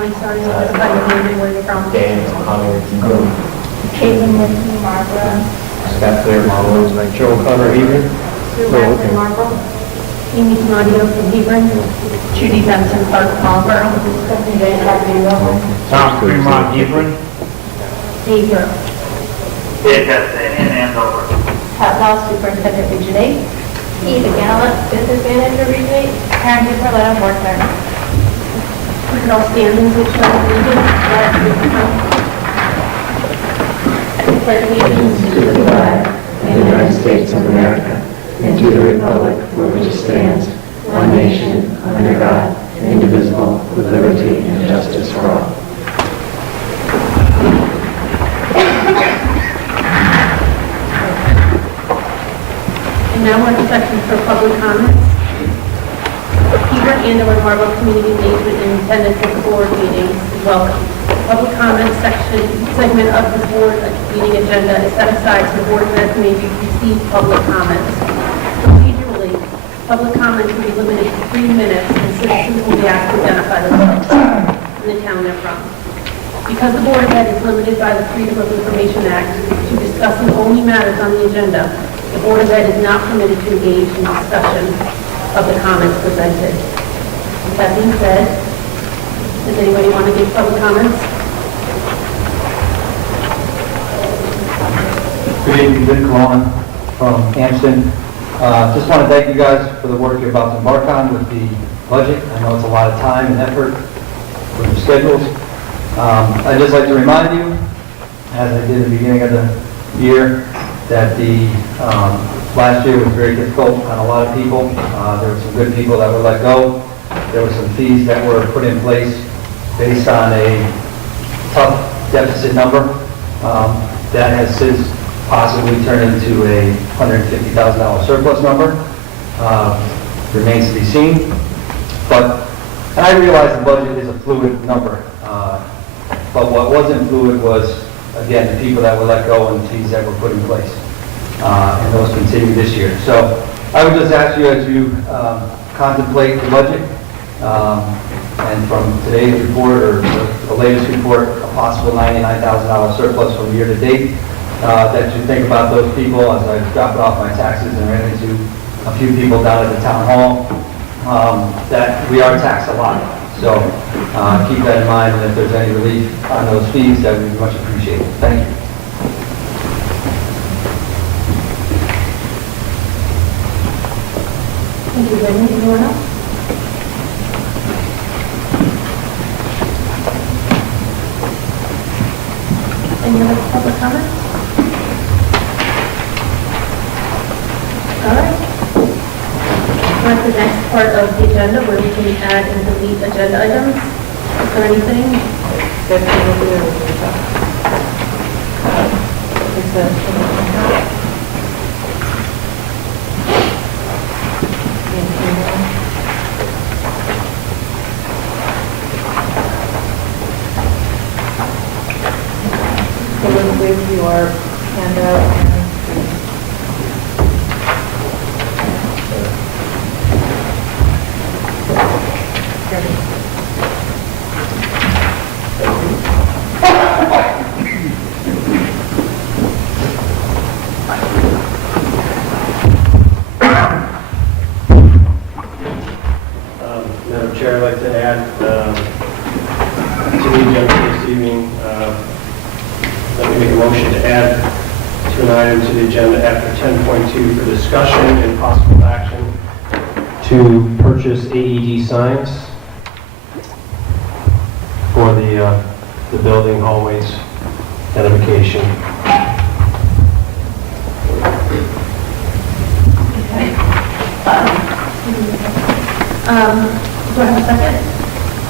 mind starting with the name and where you're from? Dan, O'Connor, Hebron. Caitlin Whitney, Marlboro. Scott Claire, Marlboro. Joe O'Connor, Hebron. Sue Rathman, Marlboro. Amy Tomadio from Hebron. Judy Benson, Clark, Marlboro. Tom Fremont, Hebron. Dave Euro. Dave Castanian, Andover. Pat Law, Superintendent, Region 8. Eva Gallup, Business Manager, Region 8. Karen Hipperletta, Board Clerk. We can all stand and switch to the region. Pledge allegiance to the flag of the United States of America and to the republic for which it stands, one nation, under God, indivisible, with liberty and justice for all. And now we're in section for public comments. Hebron and/or Marlboro Community Engagement and attendance at the board meetings is welcome. The public comment segment of the board meeting agenda is set aside so the board members may receive public comments. Procedurally, public comments will be limited to 3 minutes and citizens will be asked to identify themselves and the town they're from. Because the Board of Ed is limited by the Freedom of Information Act to discussing only matters on the agenda, the Board of Ed is not permitted to engage in discussion of the comments presented. With that being said, does anybody want to give public comments? Good evening, Vin Colon from Hampton. Just want to thank you guys for the work you're about to embark on with the budget. I know it's a lot of time and effort for your schedules. I'd just like to remind you, as I did at the beginning of the year, that the last year was very difficult on a lot of people. There were some good people that were let go. There were some fees that were put in place based on a tough deficit number that has since possibly turned into a $150,000 surplus number. Remains to be seen. And I realize the budget is a fluid number. But what wasn't fluid was, again, the people that were let go and fees that were put in place. And those continue this year. So I would just ask you as you contemplate the budget, and from today's report or the latest report, a possible $99,000 surplus from year to date, that you think about those people as I dropped off my taxes and ran into a few people down at the town hall, that we are taxed a lot. So keep that in mind, and if there's any relief on those fees, that would be much appreciated. Thank you. Thank you, Whitney. Anyone else? Any other public comments? All right. We're at the next part of the agenda where we can add and delete agenda items. Is there anything? With your handout and Madam Chair, I'd like to add to the agenda this evening, let me make a motion to add to an item to the agenda after 10.2 for discussion and possible action to purchase AED signs for the building hallways identification. Okay. Do I have a second?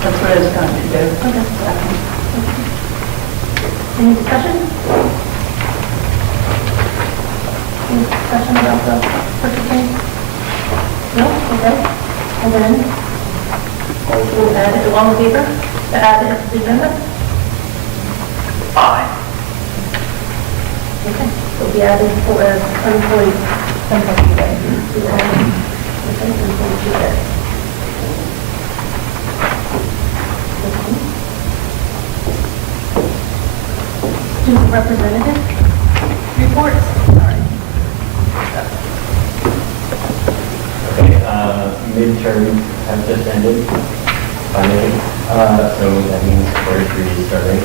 that's what I was going to do. Okay. Any discussion? Any discussion about the purchasing? No? Okay. And then we'll add it, all in favor to add it to the agenda? Aye. Okay. So we added for 10.2 day. Okay, 10.2 day. representative reports. Sorry. Okay, midterms have just ended, finally, so that means quarter three is starting.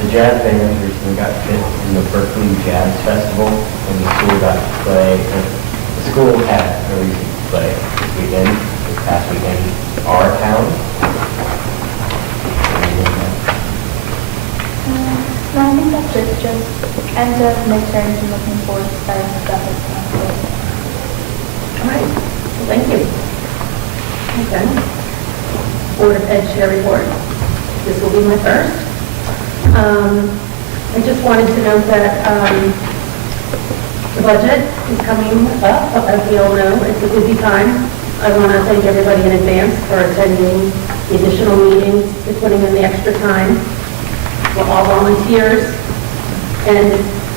The jazz band recently got fifth in the Berkeley Jazz Festival, and the school got to play, the school had a reason to play this weekend, this past weekend, our town. No, I think that's it, just end of midterms and looking forward to starting stuff at semester. All right, well, thank you. Okay. Board of Ed Chair report. This will be my first. I just wanted to note that the budget is coming up, as we all know. It's a busy time. I want to thank everybody in advance for attending the additional meetings, for putting in the extra time. We're all volunteers, and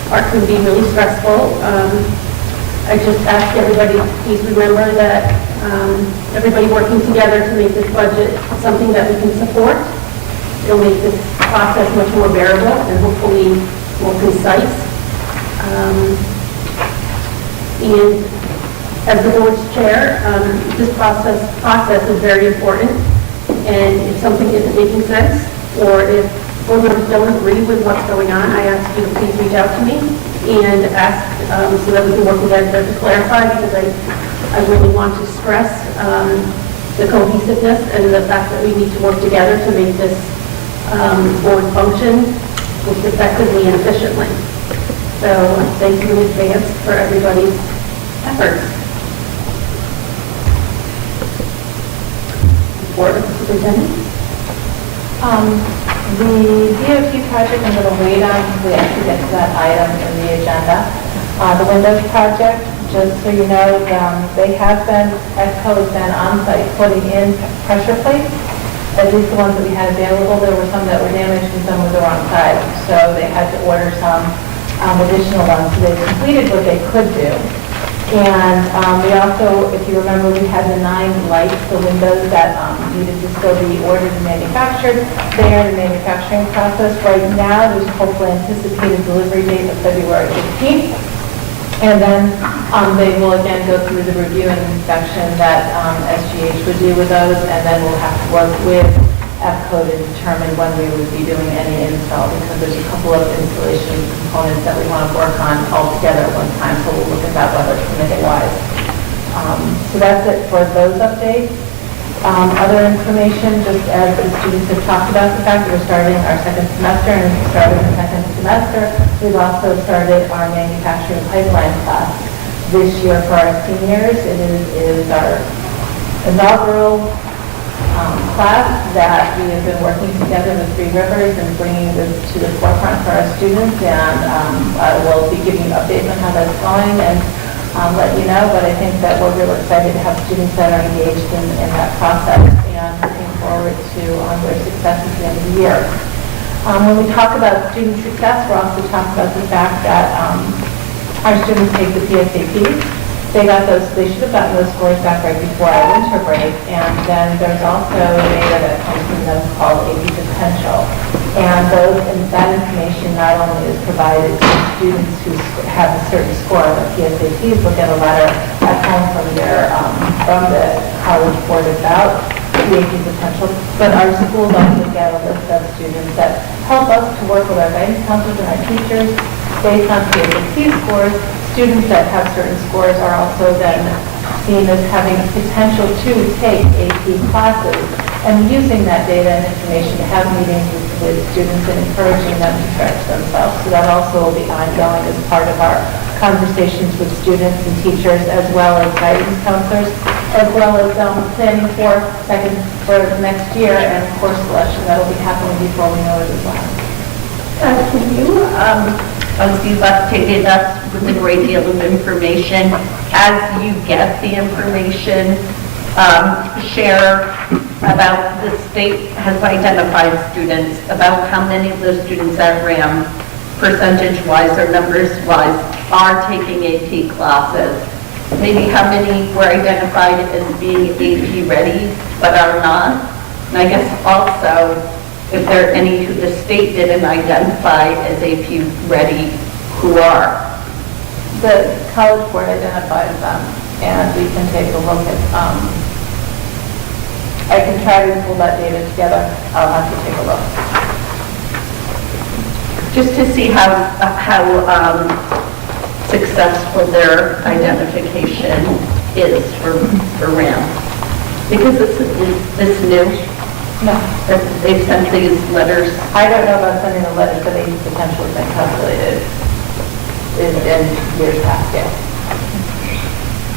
art can be really stressful. I just ask everybody to please remember that everybody working together to make this budget something that we can support. It'll make this process much more bearable and hopefully more concise. And as the board's chair, this process is very important. And if something isn't making sense, or if board members don't agree with what's going on, I ask you to please reach out to me and ask so that we can work together to clarify, because I really want to stress the cohesiveness and the fact that we need to work together to make this board function most effectively and efficiently. So thank you in advance for everybody's efforts. Board of Superintendents. The DOT project, I'm going to wait on until we actually get to that item in the agenda. The Windows project, just so you know, they have been, ESCO has been on site putting in pressure plates, at least the ones that we had available. There were some that were damaged and some were the wrong size, so they had to order some additional ones. So they completed what they could do. And we also, if you remember, we had the 9 lights, the windows that needed to still be ordered and manufactured. They are in the manufacturing process. Right now, there's a hopefully anticipated delivery date of February 15th. And then they will again go through the review and inspection that SGH would do with those, and then we'll have to work with EPCO to determine when we would be doing any install, because there's a couple of installation components that we want to work on all together at one time, so we'll look at that whether permitted wise. So that's it for those updates. Other information, just as the students have talked about the fact that we're starting our second semester, and starting the second semester, we've also started our manufacturing pipeline class this year for our seniors. It is our inaugural class that we have been working together with Three Rivers and bringing this to the forefront for our students, and I will be giving you updates on how that's going and let you know, but I think that we're really excited to have students that are engaged in that process, and looking forward to their success at the end of the year. When we talk about student success, we're also talking about the fact that our students take the PSATs. They got those, they should have gotten those scores back right before our winter break, and then there's also data that comes from them called AP Potential. And that information not only is provided to students who have a certain score on the PSATs, will get a letter at home from the College Board about the AP Potential, but our schools also get a list of students that help us to work with our guidance counselors and our teachers based on PSAT scores. Students that have certain scores are also then seen as having potential to take AP classes, and using that data and information to have meetings with students and encouraging them to stretch themselves. So that also will be ongoing as part of our conversations with students and teachers, as well as guidance counselors, as well as planning for next year, and course selection. That will be happening before we know it as well. Can you, You've updated us with a great deal of information. As you get the information, share about the state has identified students, about how many of those students at RHAM, percentage-wise or numbers-wise, are taking AP classes. Maybe how many were identified as being AP ready but are not. And I guess also, if there are any who the state didn't identify as AP Ready who are. The College Board identifies them, and we can take a look at, I can try to pull that data together. I'll have to take a look. Just to see how successful their identification is for RHAM. Because it's new, No, that they've sent these letters. I don't know about sending the letters, but they've potentially been calculated in years past, yes.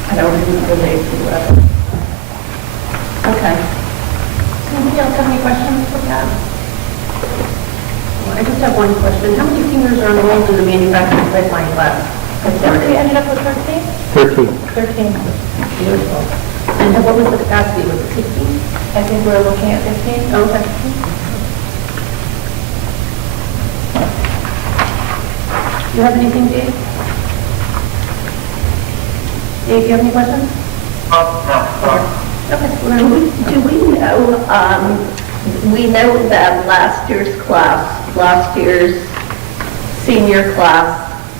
I don't even relate to that. Okay. Anybody else have any questions for Pat? I just have one question. How many seniors are enrolled in the manufacturing pipeline class? I think we ended up with 13? 13. 13. Beautiful. And what was the capacity? Was it 16? I think we're looking at 15. Okay. You have anything, Dave? Dave, do you have any questions? Oh, no, sorry. Okay. Do we know that last year's senior class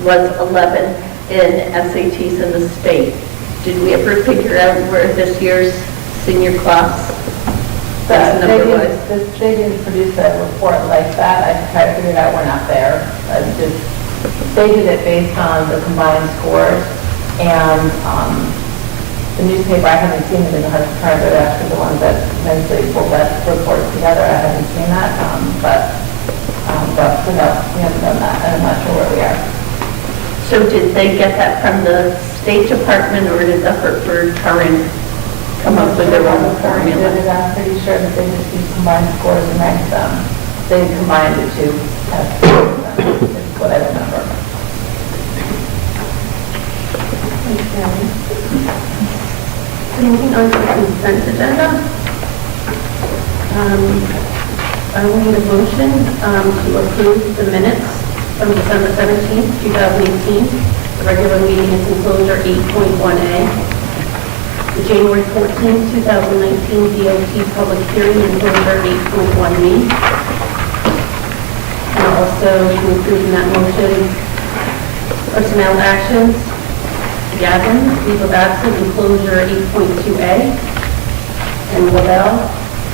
was 11 in SATs in the state. Did we ever figure out where this year's senior class But number was? they didn't produce a report like that. I tried to figure it out, we're not there. They did it based on the combined scores, and the newspaper, I haven't seen it in the Hudson Card, they're actually the ones that eventually pulled that report together. I haven't seen that, but no, we haven't done that, and I'm not sure where we are. So did they get that from the State Department, or did the Hartford Current come up with their own formula? I'm pretty sure that they just used combined scores and ranked them. They combined the two tests, is what I remember. Moving on to the consent agenda. I will need a motion to approve the minutes from December 17th, 2018. The regular meeting is enclosure 8.1A. The January 14th, 2019 DOT public hearing enclosure 8.1B. And also to include in that motion personnel actions. Gavin, leave of absence, enclosure 8.2A, and Lavelle,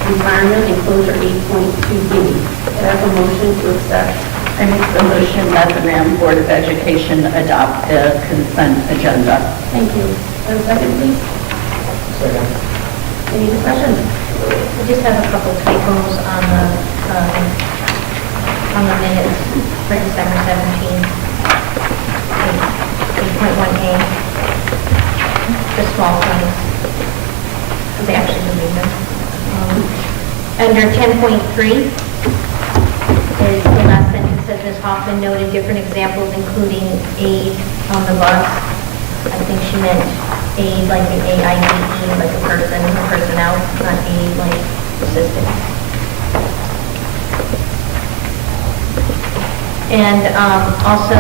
retirement, enclosure 8.2B. Can I have a motion to accept? I make the motion that the RHAM Board of Education adopt the consent agenda. Thank you. And a second, please? Second. Any discussion? We just have a couple typos on the minutes for December 17th. 8.1A. The small things. They actually removed them. Under 10.3, is the last sentence says Ms. Hoffman noted different examples, including aid on the bus. I think she meant aid like the AIDE, like a person, a personnel, not aid like assistance. And also,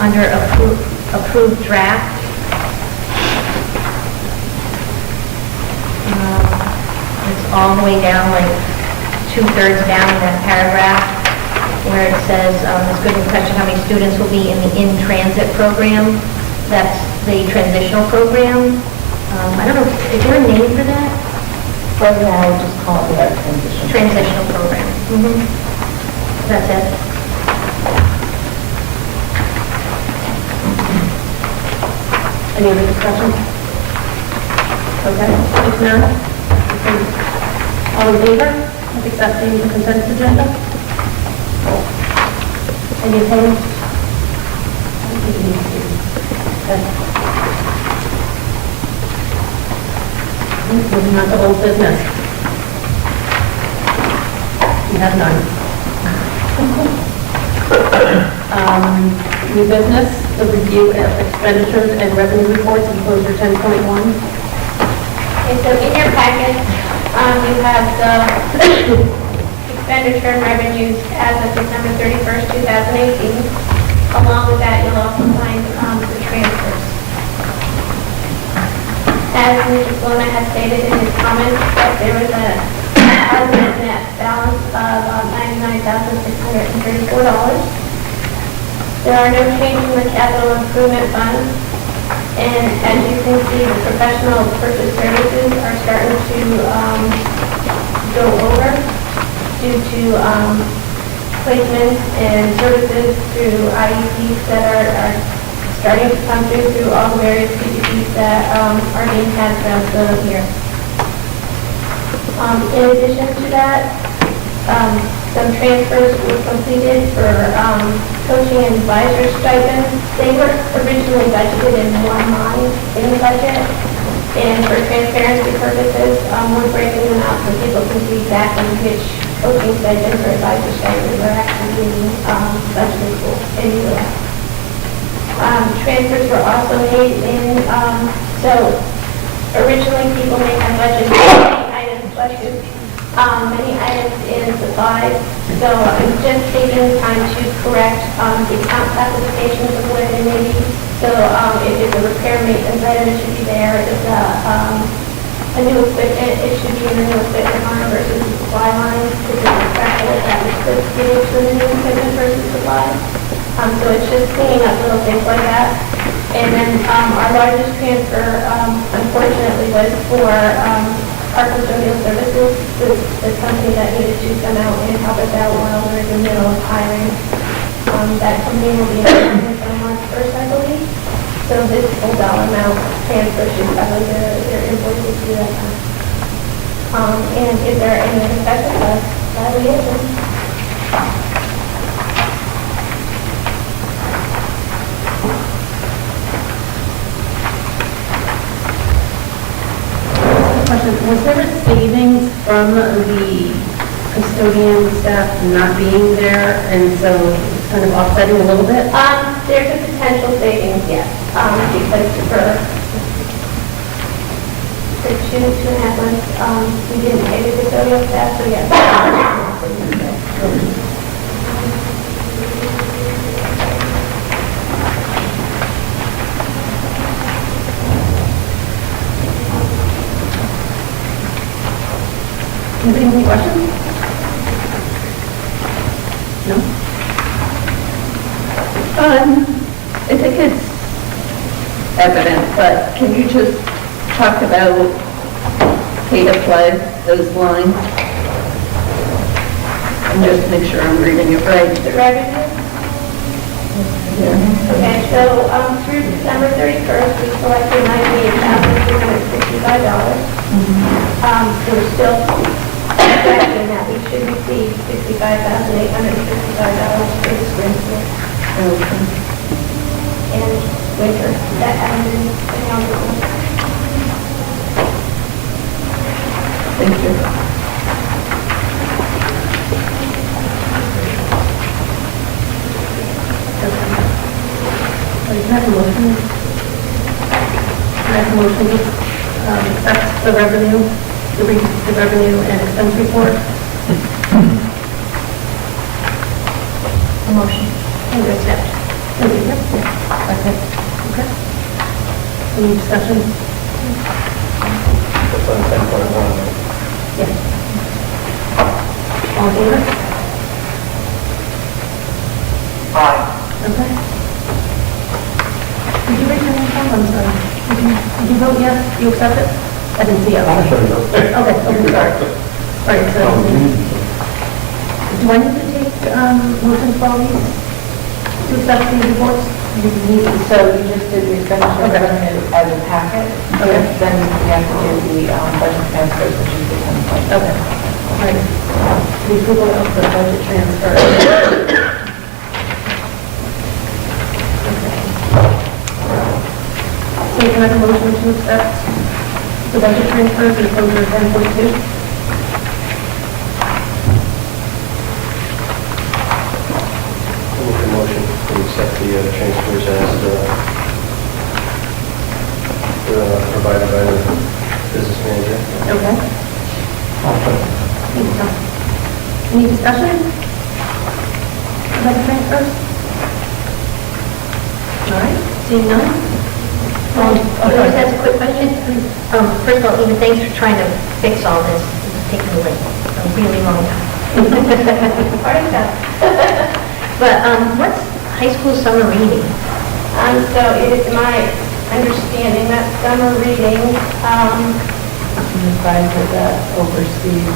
under approved draft, it's all the way down, like 2/3 down in that paragraph, where it says, it's good question how many students will be in the in-transit program. That's the transitional program. I don't know, is there a name for that? Right now, we're just calling it our transition. Transitional program. That's it. Any other discussion? Okay, if not, all in favor of accepting the consent agenda? Any opposed? Okay. Moving on to old business. We have none. New business, the review of expenditures and revenue reports, enclosure 10.1. Okay, so in your packet, you have the expenditure and revenues as of December 31st, 2018. Along with that, you'll also find the transfers. As Mr. Colonna had stated in his comments, that there was a positive net balance of $99,634. There are no changes in the capital improvement fund, and as you can see, the professional purchase services are starting to go over due to placements and services through IEPs that are starting to come through all the various PPPs that are being had throughout the year. In addition to that, some transfers were completed for coaching and advisor stipends. They were originally budgeted in one line in the budget, and for transparency purposes, we're breaking them out so people can see exactly which coaching stipends or advisor stipends are actually being budgeted for and utilized. Transfers were also made in, so originally people may have budgeted many items in supplies, so I'm just taking the time to correct the account classifications of where they may be. So if it's a repair maintenance item, it should be there. If it's a new equipment, it should be in the new equipment line versus the supply line. If it's a special, that was associated to the new equipment versus supply. So it's just cleaning up little things like that. And then our largest transfer, unfortunately, was for our custodial services. This company that needed to come out and help us out while we're in the middle of hiring. That company will be in on March 1st, I believe. So this full dollar amount transfer should cover their invoices through that time. And if there are any other questions, that will answer them. Question, was there a savings from the custodian staff not being there, and so it's kind of offsetting a little bit? There's a potential savings, yes, because for 2.5 months, we didn't pay the custodial staff, so yes. Any questions? No? I think it's evident, but can you just talk about pay to play, those lines? And just make sure I'm reading it right. The revenue? Okay, so through December 31st, we collected $98,265. We're still expecting that we should receive $65,865 for the spring school and winter. That hasn't been accounted for. Thank you. Can I have a motion? Can I have a motion to accept the revenue and expense report? A motion. And to accept. Thank you. Okay. Okay. Any discussion? That's on 10.1. Yes. All in favor? Aye. Okay. Did you raise your hand? I'm sorry. Did you vote yes? You accept it? I didn't see it. Okay, sorry. All right, so, do I need to take motion for all these to accept these reports? So you just did the expenditure revenue as a packet. Okay. Then we have to do the budget transfers, which is the 10. Okay. All right. The approval of the budget transfer. So can I have a motion to accept the budget transfers in total of 10.2? I'll make a motion to accept the transfers as provided by the business manager. Okay. Thank you, Tom. Any discussion about the transfers? All right, seeing none? I just have a quick question. First of all, Eva, thanks for trying to fix all this. It's taking a while. a really long time. Part of that. But what's high school summer reading? So it is my understanding that summer reading, An advisor that oversees.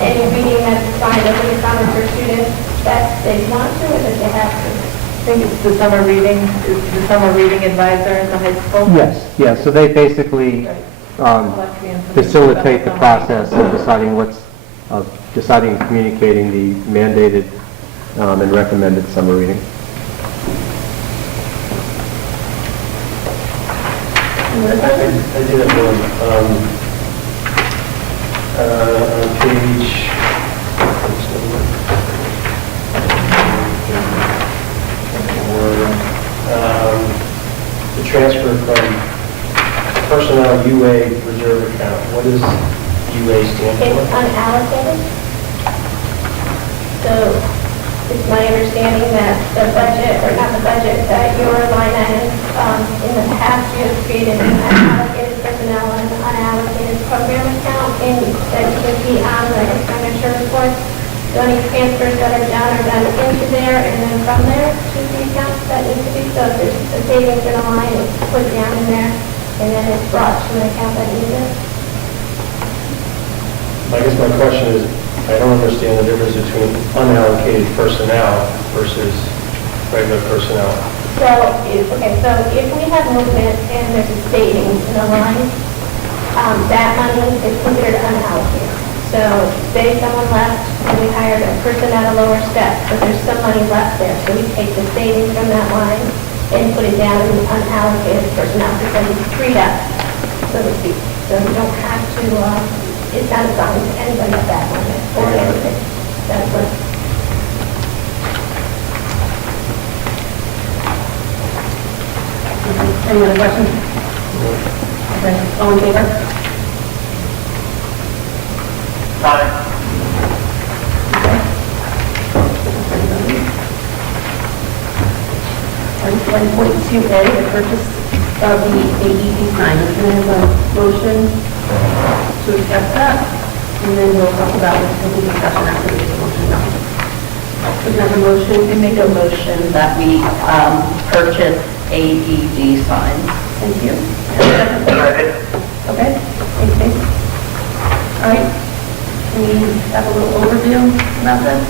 any reading that's assigned over the summer for students that they want to or that they have to. I think it's the summer reading, is the summer reading advisor at the high school? Yes, so they basically Collect the information facilitate the about process of deciding and communicating the mandated and recommended summer reading. Any other questions? I did have one. On page, the transfer from personnel UA reserve account, what does UA stand It's for? unallocated. So it's my understanding that the budget, or not the budget, that your line items, in the past, you have created an unallocated personnel and an unallocated program account in, that you can see on the expenditure report. So any transfers that are done into there and then from there to the accounts that need to be, so if there's a savings in a line, it's put down in there and then it's brought to an account that needs it. I guess my question is, I don't understand the difference between unallocated personnel versus regular personnel. So if we have movement and there's a savings in a line, that money is considered unallocated. So say someone left and we hired a person at a lower step, but there's some money left there. So we take the savings from that line and put it down in the unallocated personnel because it's freed up, so to speak. So you don't have to, it's not assigned to anybody at that moment or anything. That's what. Any other questions? Okay, all in favor? Aye. 1.2A, the purchase of the AED sign. Can I have a motion to accept that? And then we'll talk about the discussion after we get the motion done. Can I have a motion? I make a motion that we purchase AED signs. Thank you. And a second? Okay, thanks, Dave. All right, can we have a little overview about this?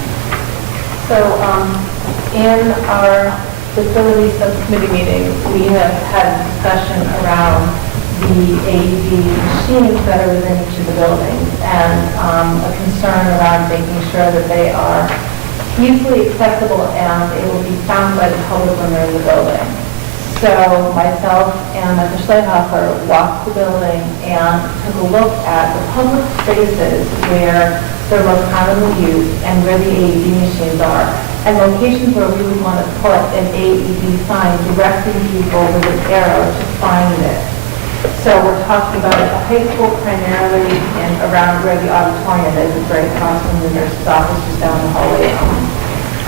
So, in our facility subcommittee meeting, we have had a discussion around the AED machines that are within each of the buildings and a concern around making sure that they are easily accessible and they will be found by the public when they're in the building. So myself and Mr. Schleihofer walked the building and took a look at the public spaces where they're most commonly used and where the AED machines are, and locations where we would want to put an AED sign directing people with an arrow to find it. So we're talking about at the high school primarily and around where the auditorium is. It's right across from the nurse's office, just down the hallway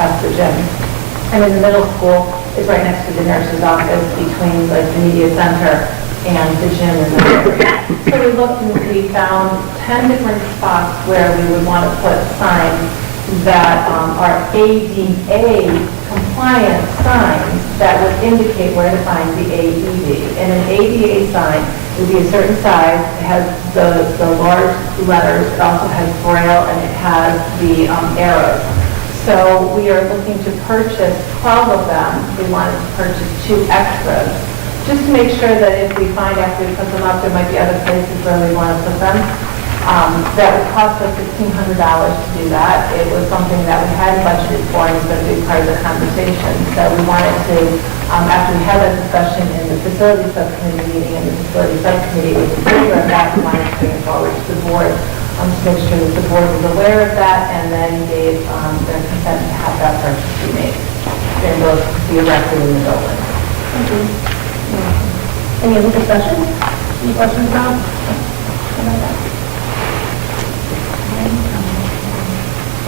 past the gym. And in the middle school is right next to the nurse's office between like the media center and the gym in the area. So we looked and we found 10 different spots where we would want to put signs that are ADA compliant signs that would indicate where to find the AED. And an ADA sign would be a certain size. It has the large letters. It also has Braille and it has the arrows. So we are looking to purchase 12 of them. We wanted to purchase 2 extras, just to make sure that if we find after we put them up, there might be other places where we want to put them. That would cost us $1,500 to do that. It was something that we had budgeted for and was going to be part of the conversation. So we wanted to, after we had that discussion in the facility subcommittee meeting, and the facility subcommittee was in favor of that, we wanted to bring it forward to the board to make sure that the board was aware of that and then gave their consent to have that purchase be made. And those be erected in the building. Any other discussion? Any questions about that?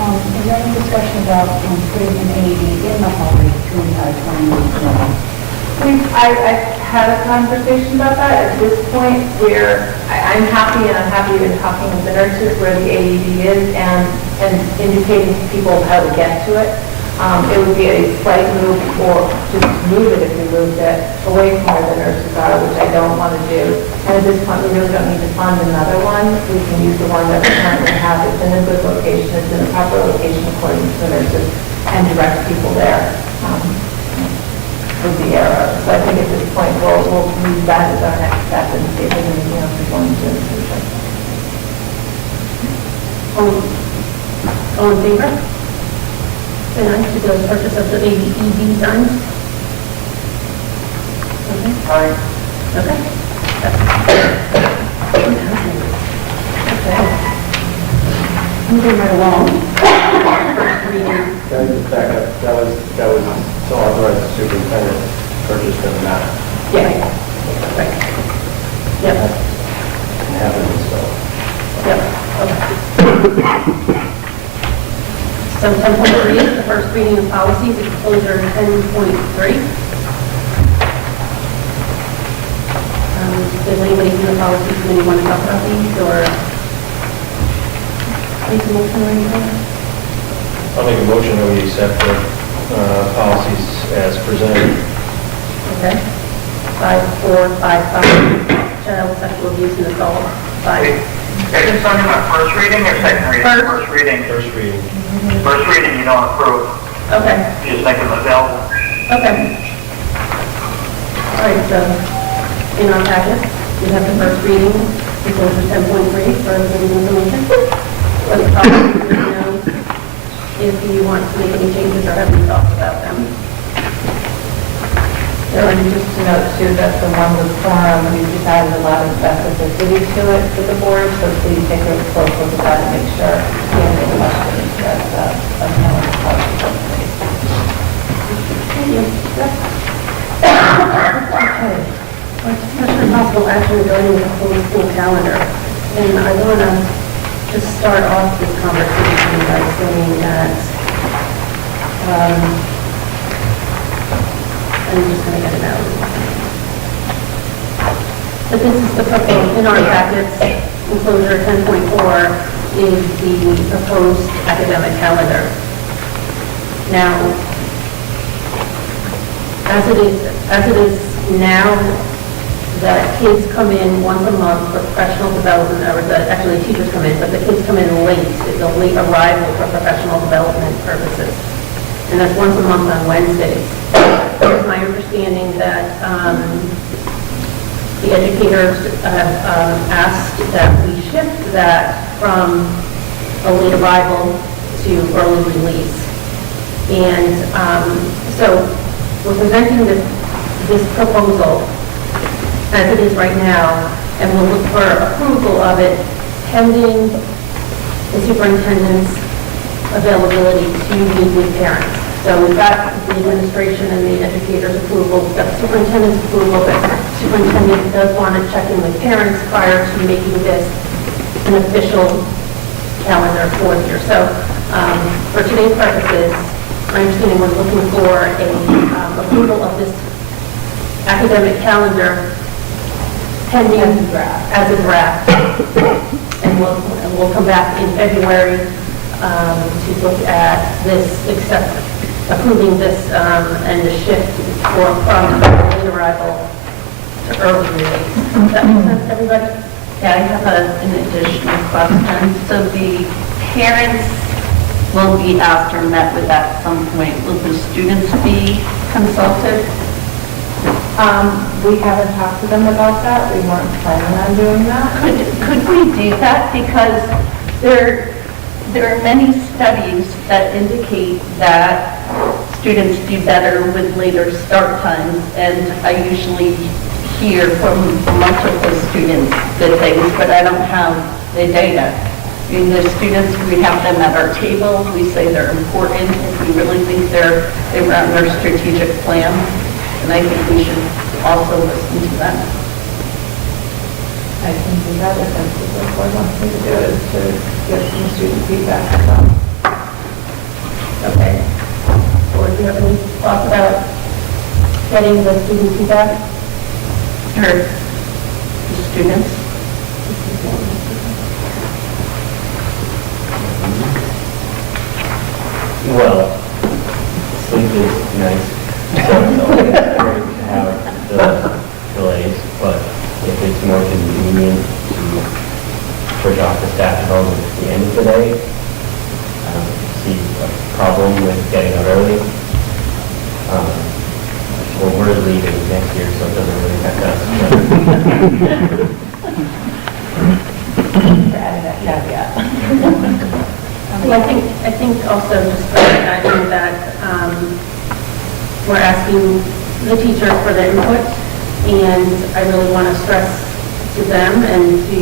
Is there any discussion about putting an AED in the hallway during our 20 minutes? I've had a conversation about that. At this point, I'm happy, and I'm happy even talking with the nurses where the AED is and indicating to people how to get to it. It would be a slight move, or just move it if we moved it away from where the nurses are, which I don't want to do. And at this point, we really don't need to fund another one. We can use the one that we currently have. It's in a good location, it's in a proper location according to the nurses, and direct people there. With the error. So I think at this point, we'll use that as our next step and see if there's anything else we're going to do in the future. All in favor? And I should go to purchase of the AED signs. Okay. Aye. Okay. Okay. Moving right along. First reading. Can I just back up? That was to authorize the superintendent to purchase them, not Yeah. Right. Yep. have them installed. Yep. Okay. So 10.3 is the first reading of policies, exposure 10.3. Does anybody from the policy committee want to talk about these, or make a motion or anything? I'll make a motion that we accept the policies as presented. Okay. 5455, child sexual abuse and assault. 5. Is this on the first reading or second reading? First. Reading. First reading. First reading, you don't approve. Okay. You just make them available. Okay. All right, so in our packet, we have the first reading, exposure 10.3 for everybody's information. Let us talk, let me know if you want to make any changes or have any thoughts about them. And just to note too, that the one with forum, we just added a lot of specificity to it for the board, so please take a close look at that and make sure you have any questions that, of how it's policy. Thank you. Okay. Discussion of possible action regarding the whole school calendar. And I want to just start off this conversation by saying that, I'm just going to get it out. But this is the proposed, in our packets, enclosure 10.4 is the proposed academic calendar. Now, as it is now, that kids come in once a month for professional development, or actually teachers come in, but the kids come in late. It's a late arrival for professional development purposes. And that's once a month on Wednesdays. It's my understanding that the educators have asked that we shift that from a late arrival to early release. And so we're presenting this proposal as it is right now, and we'll look for approval of it pending the superintendent's availability to meet with parents. So we've got the administration and the educators' approval, we've got the superintendent's approval, but the superintendent does want to check in with parents prior to making this an official calendar for the year. So for today's purposes, my understanding we're looking for a approval of this academic calendar pending as a draft. And we'll come back in February to look at this, approving this and the shift from late arrival to early release. Does that make sense, everybody? Yeah, I have an additional question. So the parents will be asked or met with at some point. Will the students be consulted? We haven't talked to them about that. We weren't planning on doing that. Could we do that? Because there are many studies that indicate that students do better with later start times, and I usually hear from much of the students good things, but I don't have the data. I mean, the students, we have them at our table, we say they're important, if we really think they were on our strategic plan, and I think we should also listen to them. I can do that if that's what the board wants me to do, is to get some student feedback as well. Okay. Or do you have any thoughts about getting the student feedback? or the students? Well, sleep is nice, so it's always great to have the delays, but if it's more convenient to push off the staff development at the end of the day, I don't see a problem with getting out early. Well, we're leaving next year, so it doesn't really affect us. For adding that caveat. Well, I think also just recognizing that we're asking the teachers for their input, and I really want to stress to them and to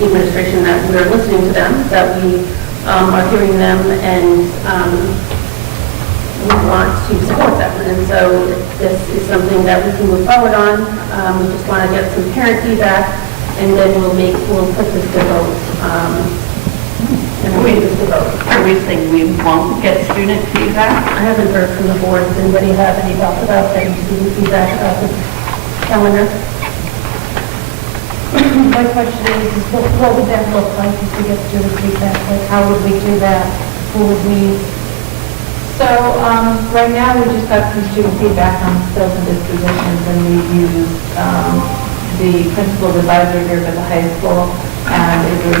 the administration that we're listening to them, that we are hearing them, and we want to support them. And so this is something that we can move forward on. We just want to get some parent feedback, and then we'll put this to vote. Are we saying we won't get student feedback? I haven't heard from the board. Does anybody have any thoughts about getting student feedback about the calendar? My question is, what would that look like if we get student feedback? Like, how would we do that? Who would we? So, right now, we just got some student feedback on skills and dispositions, and we've used, the principal's advisory group at the high school, and it was,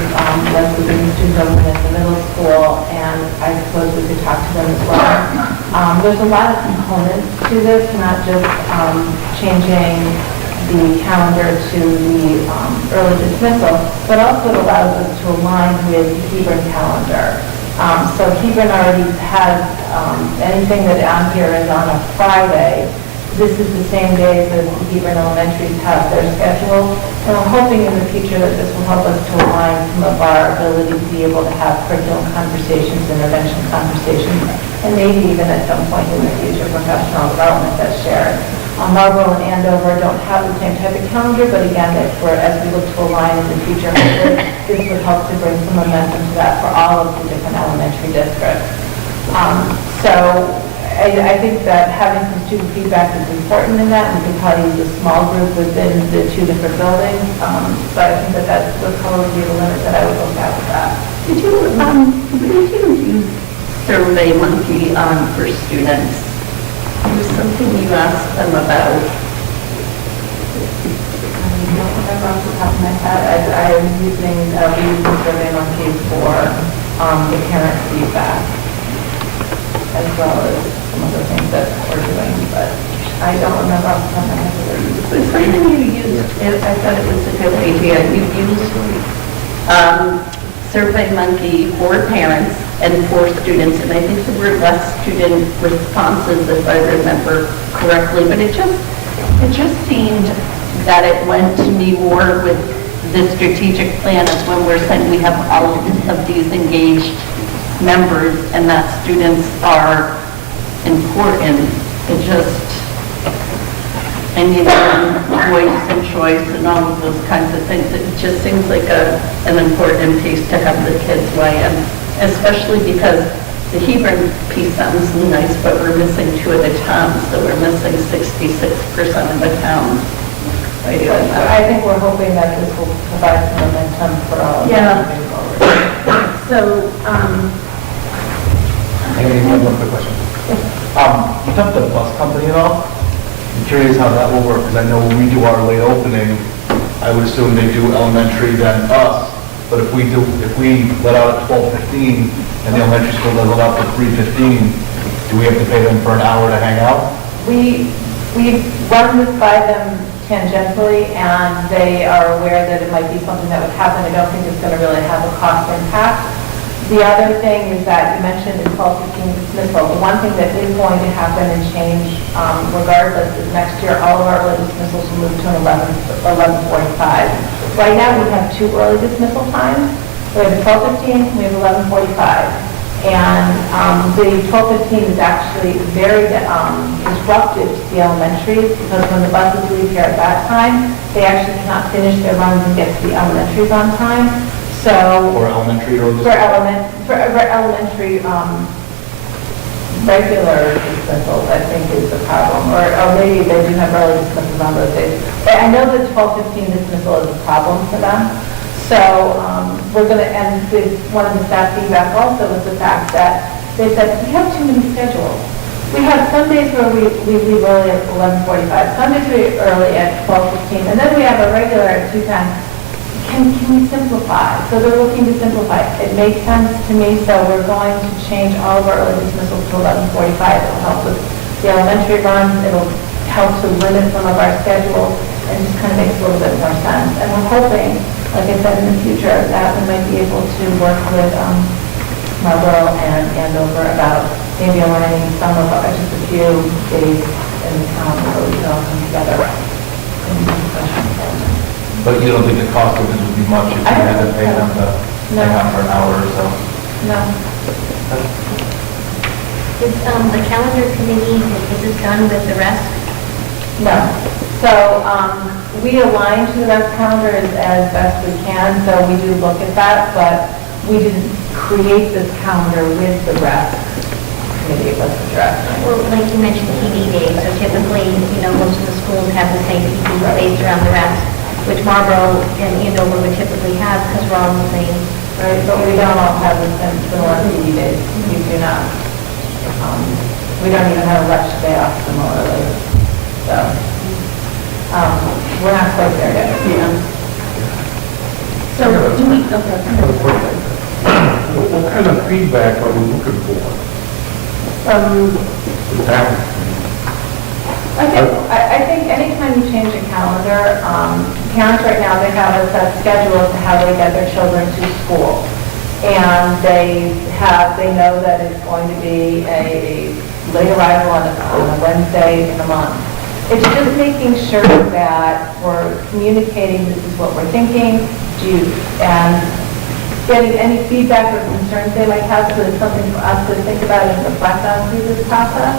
Leslie doing student government at the middle school, and I suppose we could talk to them as well. There's a lot of components to this, not just, changing the calendar to the, early dismissal, but also it allows us to align with the Hebron calendar. So Hebron already has, anything that on here is on a Friday. This is the same day that the Hebron Elementaries have their schedule. So I'm hoping in the future that this will help us to align some of our ability to be able to have curriculum conversations, intervention conversations, and maybe even at some point in the future, professional development that's shared. Marlborough and Andover don't have the same type of calendar, but again, as we look to align in the future, hopefully, this would help to bring some momentum to that for all of the different elementary districts. So I think that having some student feedback is important in that. We can probably use a small group within the two different buildings, but I think that would probably be the limit that I would look at with that. Did you use Survey Monkey for students? There was something you asked them about. I don't remember off the top of my head. I'm using Survey Monkey for the parent feedback, as well as some other things that we're doing, but I don't remember off the top of my head. It was something you used, I thought it was a good idea. You used Survey Monkey for parents and for students, and I think there were less student responses, if I remember correctly, but it just seemed that it went to me more with the strategic plan of when we're saying we have all of these engaged members and that students are important. It just, voice and choice and all of those kinds of things, it just seems like an important piece to have the kids weigh in, especially because the Hebron piece sounds nice, but we're missing 2 of the towns, so we're missing 66% of the towns. I think we're hoping that this will provide some momentum for all of us moving forward. So, I have one quick question. You talked to the bus company at all? I'm curious how that will work, because I know when we do our late opening, I would assume they do elementary then us, but if we let out at 12:15 and the elementary school does let out at 3:15, do we have to pay them for an hour to hang out? We run this by them tangentially, and they are aware that it might be something that would happen. I don't think it's going to really have a cost impact. The other thing is that you mentioned in 12:15 dismissal. The one thing that is going to happen and change regardless is next year all of our early dismissals will move to an 11:45. Right now we have 2 early dismissal times. We have 12:15, we have 11:45. And the 12:15 is actually very disruptive to the elementaries, because when the buses leave here at that time, they actually cannot finish their runs and get to the elementaries on time. So Or elementary or for elementary regular dismissals, I think, is the problem, or maybe they do have early dismissals on those days. I know that 12:15 dismissal is a problem for them, so we're going to, and one of the staff feedback also was the fact that they said, we have too many schedules. We have some days where we leave early at 11:45, some days we're early at 12:15, and then we have a regular at 2:10. Can we simplify? So they're looking to simplify. It makes sense to me, so we're going to change all of our early dismissals to 11:45. It'll help with the elementary runs, it'll help to limit some of our schedules, and just kind of makes a little bit more sense. And we're hoping, like I said, in the future, that we might be able to work with Marlboro and Andover about maybe aligning some of our, just a few days in the calendar where we can all come together. But you don't think the cost of this would be much if you had to pay them to hang out for an hour or so? No. Is the calendar committee, is this done with the rest? No. So we align to the rest calendars as best we can, so we do look at that, but we didn't create this calendar with the rest committee. It was addressed. Well, like you mentioned, PD days, so typically, most of the schools have the same PD based around the rest, which Marlboro and Andover would typically have because we're all the same. Right, but we don't all have the same similar PD days. We do not. We don't even have election day off similarly. So, we're not quite there yet. Yeah. So, do we, okay. What kind of feedback are you looking for? I think anytime you change a calendar, parents right now, they have a set schedule as to how they get their children to school. And they know that it's going to be a late arrival on a Wednesday in a month. It's just making sure that we're communicating this is what we're thinking, and getting any feedback or concerns they might have, so it's something for us to think about and reflect on through this process.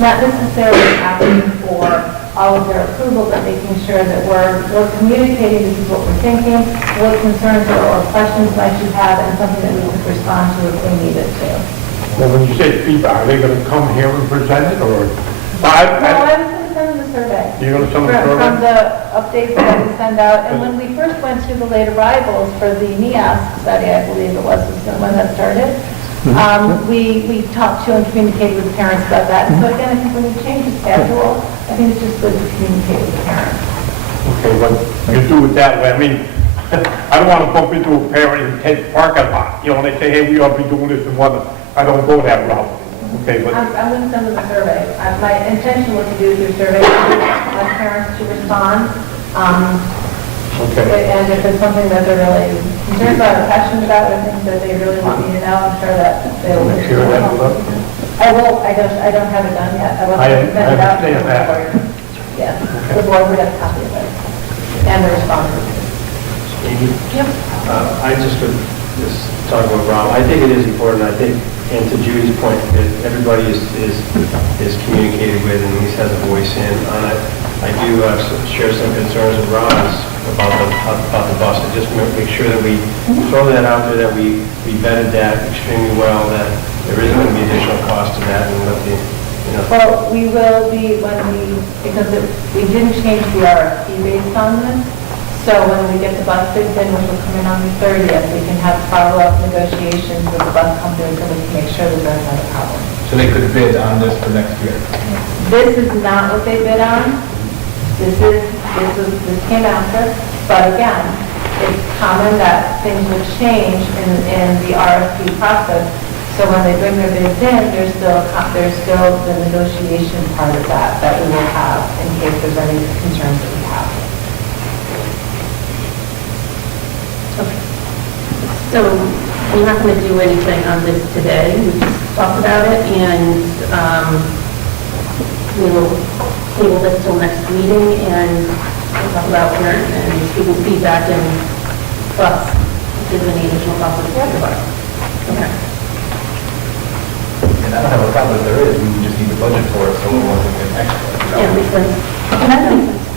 Not necessarily asking for all of their approval, but making sure that we're communicating this is what we're thinking, what concerns or questions might you have, and something that we could respond to if we needed to. Well, when you say feedback, are they going to come here and present it, or? Well, I was going to send them the survey. You're going to send them the survey? From the updates that we send out, and when we first went to the late arrivals for the NEASC study, I believe it was when that started, we talked to and communicated with parents about that. And so again, I think when you change the schedule, I think it's just good to communicate with the parents. Okay, but you do it that way. I mean, I don't want to bump into a parent and take the parking lot. You know, they say, hey, we ought to be doing this and whatnot. I don't go that route. Okay, but I'm going to send them a survey. My intention was to do through survey, want parents to respond. okay. And if it's something that they're really concerned about or passionate about, or things that they really want me to know, I'm sure that they will. Sure that will. I will. I don't have it done yet. I will send it out to the board. Yes, the board would have a copy of it and the responses. Amy? Yep. I just would just talk about RHAM. I think it is important, and to Judy's point, that everybody is communicated with and at least has a voice in on it. I do share some concerns with Ron's about the bus, and just make sure that we throw that out there, that we vetted that extremely well, that there isn't going to be additional cost to that, and let the, Well, we will be because we didn't change the RFP based on this. So when we get the bus bids in, which will come in on the 30th, we can have follow-up negotiations with the bus companies so we can make sure that there's not a problem. So they could bid on this for next year? This is not what they bid on. This came after, but again, it's common that things will change in the RFP process. So when they bring their bids in, there's still the negotiation part of that we will have in case there's any concerns that we have. So we're not going to do anything on this today. We just talked about it, and we will table this till next meeting, and we'll talk about parent and student feedback, and plus if there's any additional costs to the bus. Okay. And I don't have a problem if there is, we just need the budget for it, so it won't get extra. Yeah, makes sense. And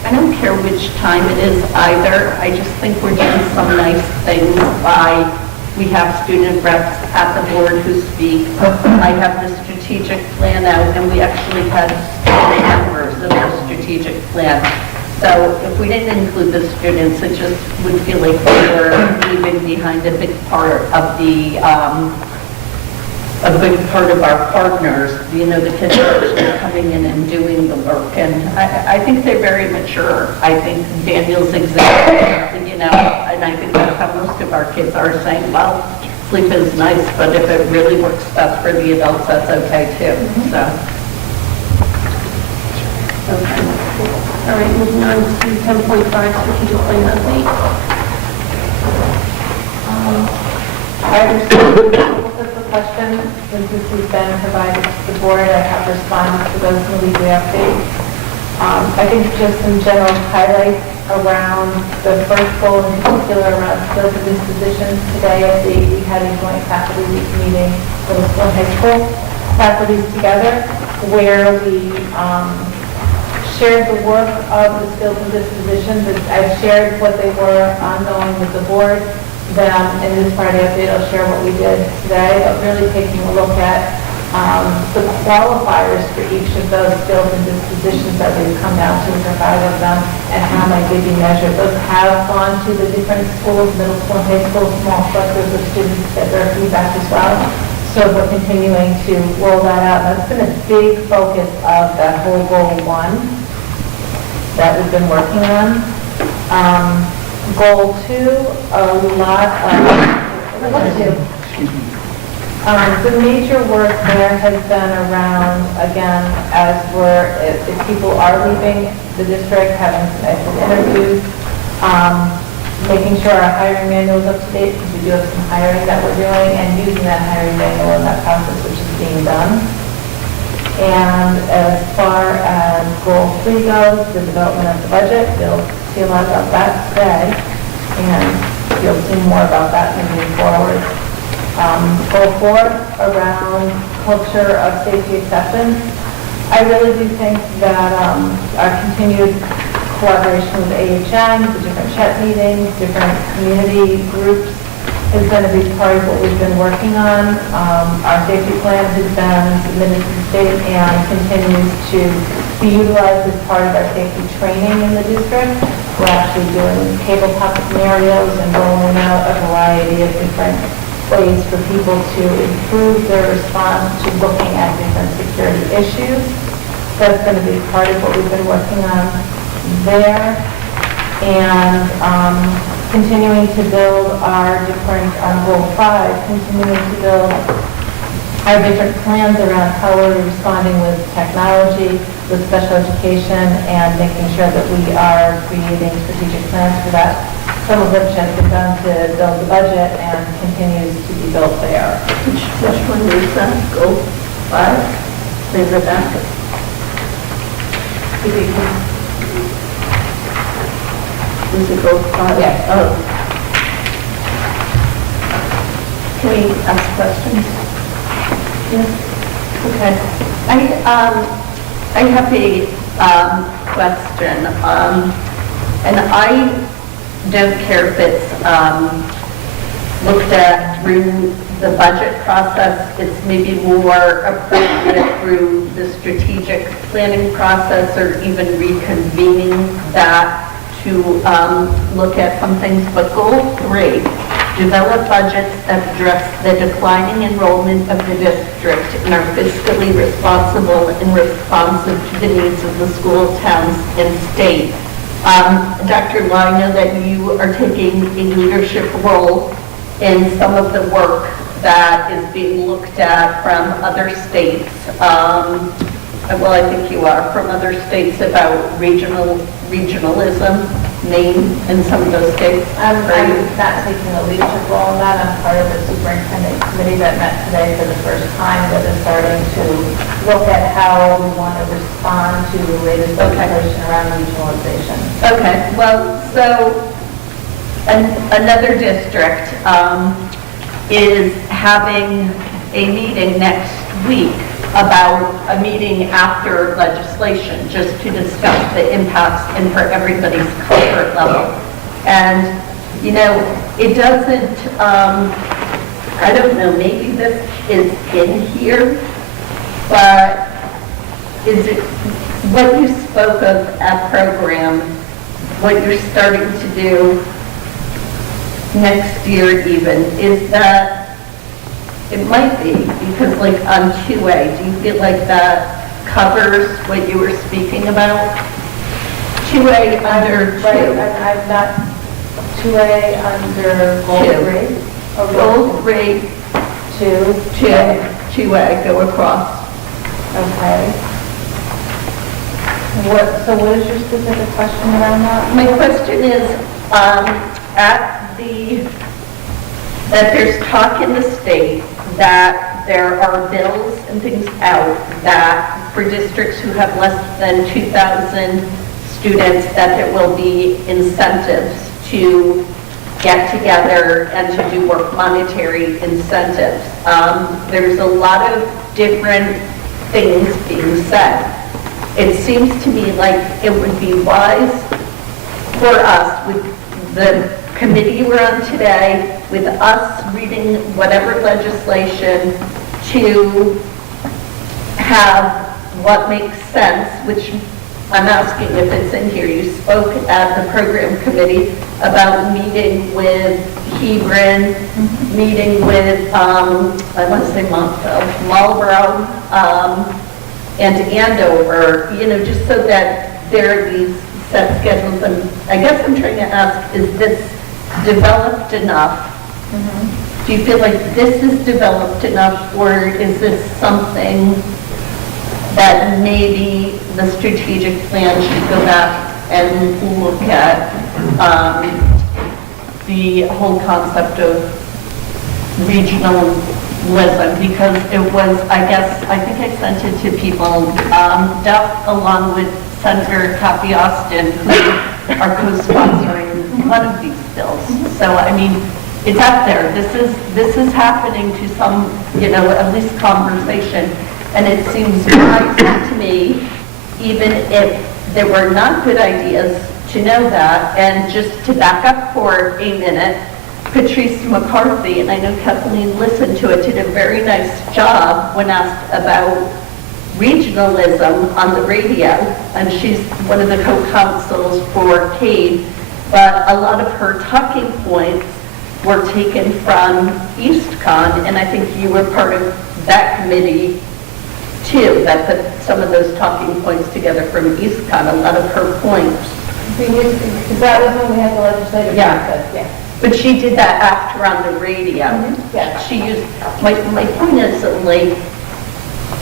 I don't care which time it is either. I just think we're doing some nice things by, we have student reps at the board who speak. I have the strategic plan out, and we actually had student members of the strategic plan. So if we didn't include the students, it just would feel like we were leaving behind a big part of our partners, you know, the kids are actually coming in and doing the work, and I think they're very mature. I think Daniel's example, you know, and I think that's how most of our kids are saying, well, sleep is nice, but if it really works best for the adults, that's okay too, so. Okay. All right, moving on to 10.5, strategic plan update. I received a couple of questions, since this has been provided to the board, I have responded to those in the weekly update. I think just some general highlights around the first goal in particular around skills and dispositions. Today we had a joint faculty meeting for the school and high school faculties together, where we shared the work of the skills and dispositions. I've shared what they were ongoing with the board. Then in this Friday update, I'll share what we did today, but really taking a look at the qualifiers for each of those skills and dispositions that we've come down to for 5 of them, and how might they be measured. Those have gone to the different schools, middle school and high school, small clusters of students get their feedback as well. So we're continuing to roll that out. That's been a big focus of that whole goal 1 that we've been working on. Goal 2, a lot of, the major work there has been around, again, as if people are leaving the district, having some exit interviews, making sure our hiring manual is up to date, because we do have some hiring that we're doing, and using that hiring manual in that process, which is being done. And as far as goal 3 goes, the development of the budget, you'll see a lot about that today, and you'll see more about that moving forward. Goal 4, around culture of safety acceptance. I really do think that our continued collaboration with AHM, the different chat meetings, different community groups, is going to be part of what we've been working on. Our safety plan has been submitted to the state and continues to be utilized as part of our safety training in the district. We're actually doing tabletop scenarios and rolling out a variety of different ways for people to improve their response to looking at different security issues. That's going to be part of what we've been working on there. And continuing to build our different, on goal 5, continuing to build our different plans around how we're responding with technology, with special education, and making sure that we are creating strategic plans for that. Some of which has been done to build the budget and continues to be built there. Which one is that? Goal 5? Leave it back. Is it goal 5? Yes. Oh. Can we ask questions? Yes. Okay. I have a question, and I don't care if it's looked at through the budget process. It's maybe more appropriate through the strategic planning process, or even reconvening that to look at some things. But goal 3, develop budgets that address the declining enrollment of the district and are fiscally responsible and responsive to the needs of the school, towns, and state. Dr. Law, I know that you are taking a leadership role in some of the work that is being looked at from other states. Well, I think you are, from other states about regionalism, Maine, and some of those states. I'm not taking a leadership role in that. I'm part of the superintendent committee that met today for the first time, that is starting to look at how we want to respond to the latest legislation around regionalization. Okay, well, so another district is having a meeting next week about a meeting after legislation, just to discuss the impacts and for everybody's comfort level. And, you know, it doesn't, I don't know, maybe this is in here, but is it, what you spoke of at program, what you're starting to do next year even, is that, it might be, because like on 2A, do you feel like that covers what you were speaking about? 2A under 2. Right, I've got 2A under goal Two. 3. Goal 3, 2A, go across. Okay. So what is your specific question around that? My question is, that there's talk in the state that there are bills and things out that for districts who have less than 2,000 students, that there will be incentives to get together and to do work, monetary incentives. There's a lot of different things being said. It seems to me like it would be wise for us, with the committee we're on today, with us reading whatever legislation, to have what makes sense, which I'm asking if it's in here. You spoke at the program committee about meeting with Hebron, meeting with, I want to say Marlboro, and Andover, just so that there are these set schedules. And I guess I'm trying to ask, is this developed enough? Do you feel like this is developed enough, or is this something that maybe the strategic plan should go back and look at the whole concept of regionalism? Because it was, I think I sent it to people, Duff along with Senator Kathy Austin, who are co-sponsoring one of these bills. So, I mean, it's out there. This is happening to some, at least conversation. And it seems wise to me, even if there were not good ideas, to know that. And just to back up for a minute, Patrice McCarthy, and I know Kathleen listened to it, did a very nice job when asked about regionalism on the radio, and she's one of the co-counsels for CADE, but a lot of her talking points were taken from EastCon, and I think you were part of that committee too, that put some of those talking points together from EastCon, a lot of her points. That was when we had the legislative process, yeah. But she did that after on the radio. Yeah. She used, my point is, like,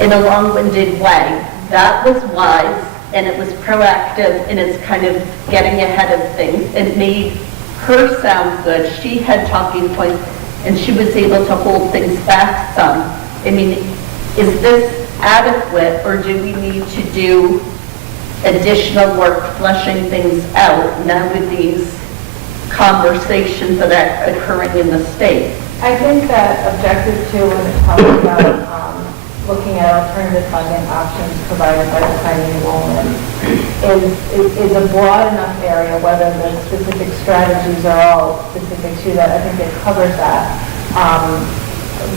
in a long-winded way, that was wise, and it was proactive, and it's kind of getting ahead of things. It made her sound good. She had talking points, and she was able to hold things back some. I mean, is this adequate, or do we need to do additional work fleshing things out now with these conversations that are occurring in the state? I think that objective 2, when it talks about looking at alternative funding options provided by defining enrollment, is a broad enough area, whether the specific strategies are all specific to that. I think it covers that.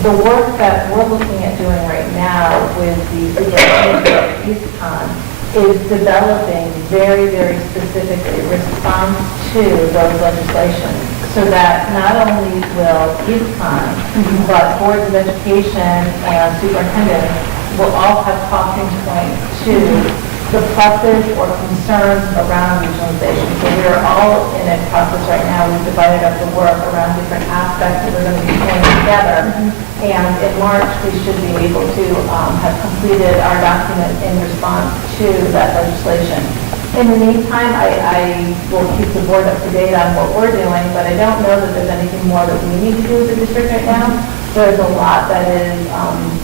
The work that we're looking at doing right now with the superintendent of EastCon is developing very, very specifically response to those legislations, so that not only will EastCon, but boards of education and superintendents will all have talking points to the pluses or concerns around regionalization. So we're all in a process right now. We've divided up the work around different aspects that we're going to be pulling together. And in March, we should be able to have completed our document in response to that legislation. In the meantime, I will keep the board up to date on what we're doing, but I don't know that there's anything more that we need to do with the district right now. There's a lot that is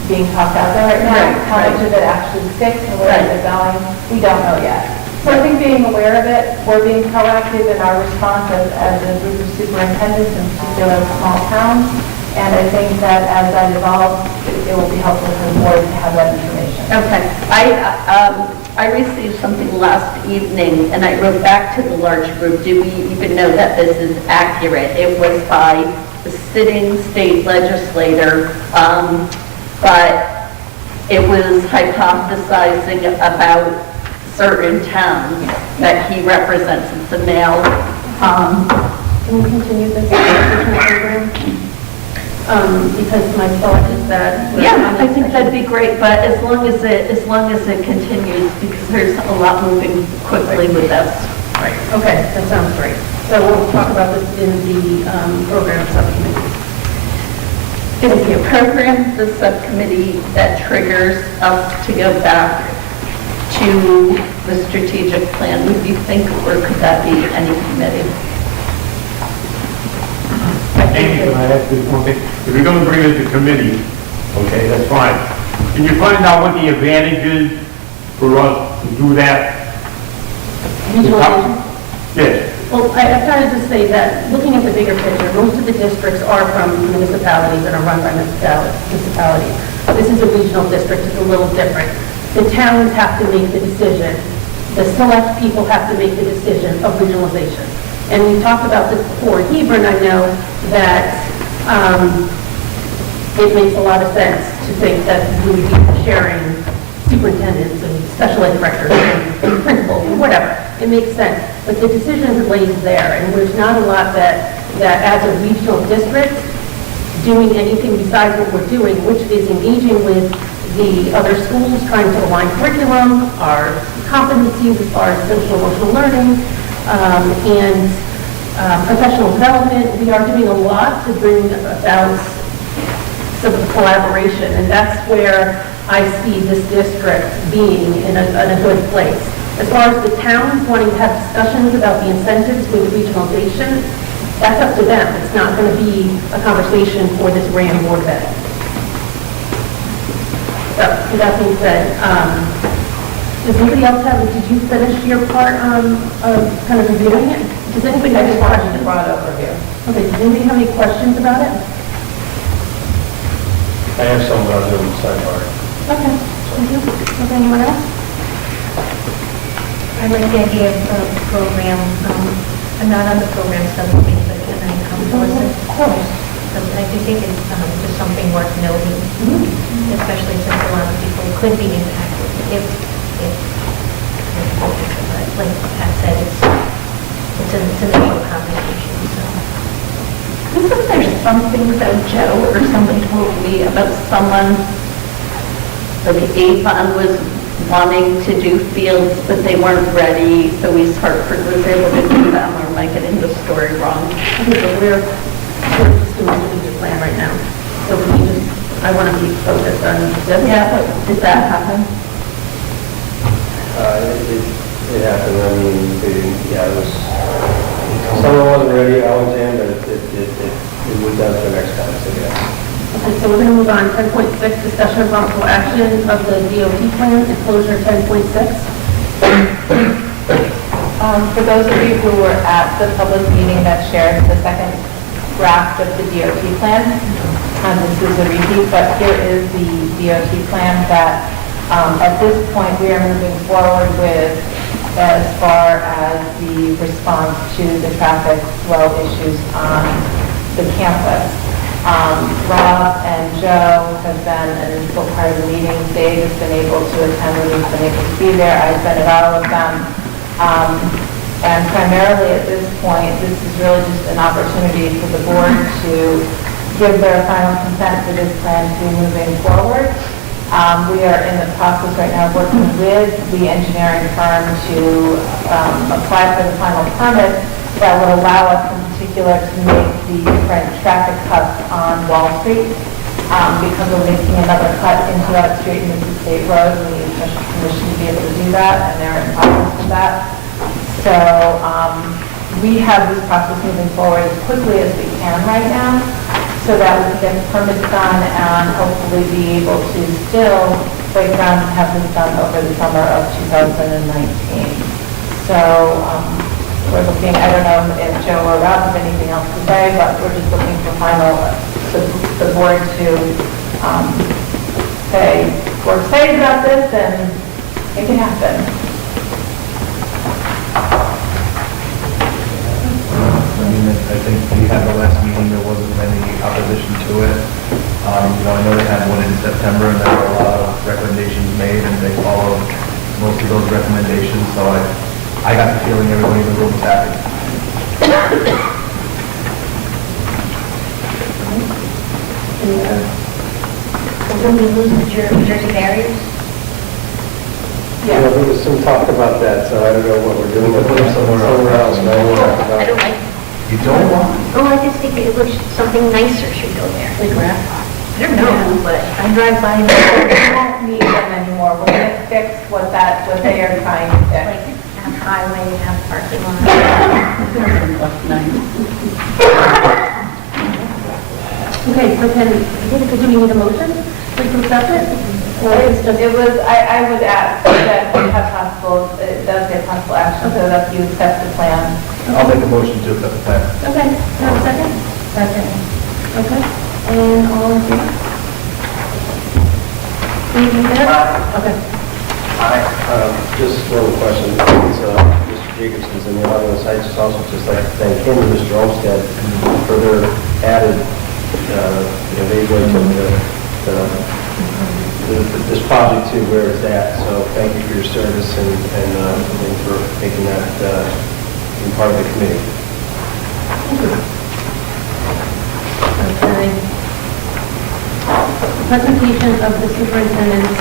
being talked out there right now. How much of it actually sticks and where is it going, we don't know yet. So I think being aware of it, we're being proactive in our response as a group of superintendents, in particular small towns. And I think that as that evolves, it will be helpful for the board to have that information. Okay. I received something last evening, and I wrote back to the large group, do we even know that this is accurate? It was by the sitting state legislator, but it was hypothesizing about certain towns that he represents. It's a male. Can we continue this program? Because my thought is that. Yeah, I think that'd be great, but as long as it continues, because there's a lot moving quickly with this. Right, okay, that sounds great. So we'll talk about this in the program subcommittee. Is the program the subcommittee that triggers us to go back to the strategic plan, would you think, or could that be any committee? Amy, can I ask you one thing? If you're gonna bring it to committee, okay, that's fine. Can you find out what the advantage is for us to do that? Regionalization? Yes. Well, I've got to just say that, looking at the bigger picture, most of the districts are from municipalities that are run by municipalities. This is a regional district, it's a little different. The towns have to make the decision, the select people have to make the decision of regionalization. And we talked about this before. Hebron, I know that it makes a lot of sense to think that we would be sharing superintendents and special ed directors and principals, and whatever. It makes sense. But the decision lays there, and there's not a lot that as a regional district, doing anything besides what we're doing, which is engaging with the other schools, trying to align curriculum, our competencies as far as social emotional learning, and professional development. We are doing a lot to bring about some collaboration, and that's where I see this district being in a good place. As far as the towns wanting to have discussions about the incentives with regionalization, that's up to them. It's not going to be a conversation for this RHAM Board of Ed. So, with that being said, does anybody else did you finish your part of kind of reviewing it? Does anybody have any questions? Broad overview. Okay, does anybody have any questions about it? I have some, but I'll do them sidebar. Okay, thank you. Okay, anyone else? I like the idea of the program. I'm not on the program subcommittee, but can I come forward? Of course. I do think it's just something worth noting, especially since a lot of people could be impacted if like Pat said, it's an initial conversation, so. Isn't there something though, Joe, or somebody told me about someone, like Avon was wanting to do fields, but they weren't ready, so East Hartford was able to do them, or am I getting the story wrong? Okay, but we're just doing a strategic plan right now. So we just, I want to be focused on this. Yeah, but did that happen? It happened, I mean, it was, someone wasn't ready, I was in, but it moved on to the next time, so yeah. Okay, so we're going to move on. 10.6, discussion of possible action of the DOT plan, and closure 10.6. For those of you who were at the public meeting that shared the second draft of the DOT plan, this is a repeat, but here is the DOT plan that at this point we are moving forward with as far as the response to the traffic flow issues on the campus. Rob and Joe have been an integral part of the meeting. Dave has been able to attend when he's been able to be there. I've been at all of them. And primarily at this point, this is really just an opportunity for the board to give their final consent to this plan to be moving forward. We are in the process right now of working with the engineering firm to apply for the final permit that would allow us in particular to make the different traffic cuts on Wall Street. Because we're making another cut into that street and into State Road, we need special permission to be able to do that, and they're in process of that. So we have this process moving forward as quickly as we can right now, so that we can get the permits done and hopefully be able to still break ground and have this done over the summer of 2019. So we're looking, I don't know if Joe or Rob have anything else to say, but we're just looking for final, the board to say, we're excited about this and make it happen. I think we had the last meeting, there wasn't any opposition to it. I know they had one in September, and there were a lot of recommendations made, and they followed most of those recommendations, so I got the feeling everybody in the room was happy. When we lose the Jersey barriers? Well, there was some talk about that, so I don't know what we're doing with it somewhere else. but I don't know about I it. don't like, You don't want? oh, I just think it looks, something nicer should go there. Like grass. I don't know, but I drive by and we won't need them anymore. We're gonna fix what they are trying to fix. like have highway, have parking lot. Okay, so do we need a motion? Like to accept it? It was, I would ask that we have possible, it does get possible action, so that you accept the plan. I'll make a motion to accept the plan. Okay, have a second? Second. Okay, and all in favor? Anything there? Okay. Just one question, it's, Mr. Jacobson's in the audience. I just also just like to thank him and Mr. Olmsted for their added, they really took this project to where it's at. So thank you for your service and for making that being part of the committee. Okay. Presentation of the superintendent's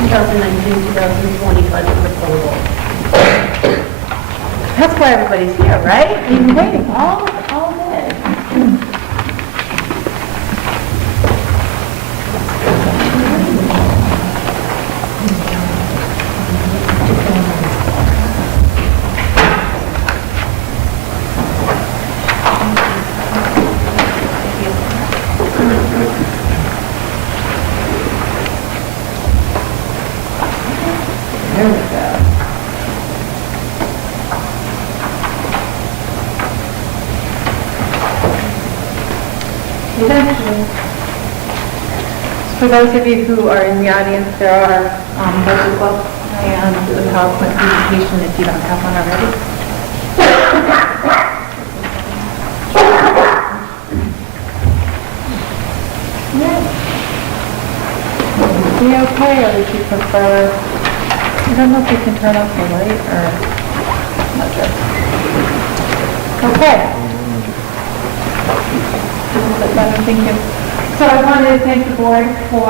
2019-2020 budget proposal. That's why everybody's here, right? We've been waiting all day. There we go. For those of you who are in the audience, there are budget books and the PowerPoint presentation if you don't have one already. Is he okay, or would you prefer, I don't know if you can turn off the light, or, I'm not sure. Okay. Thank you. So I wanted to thank the board for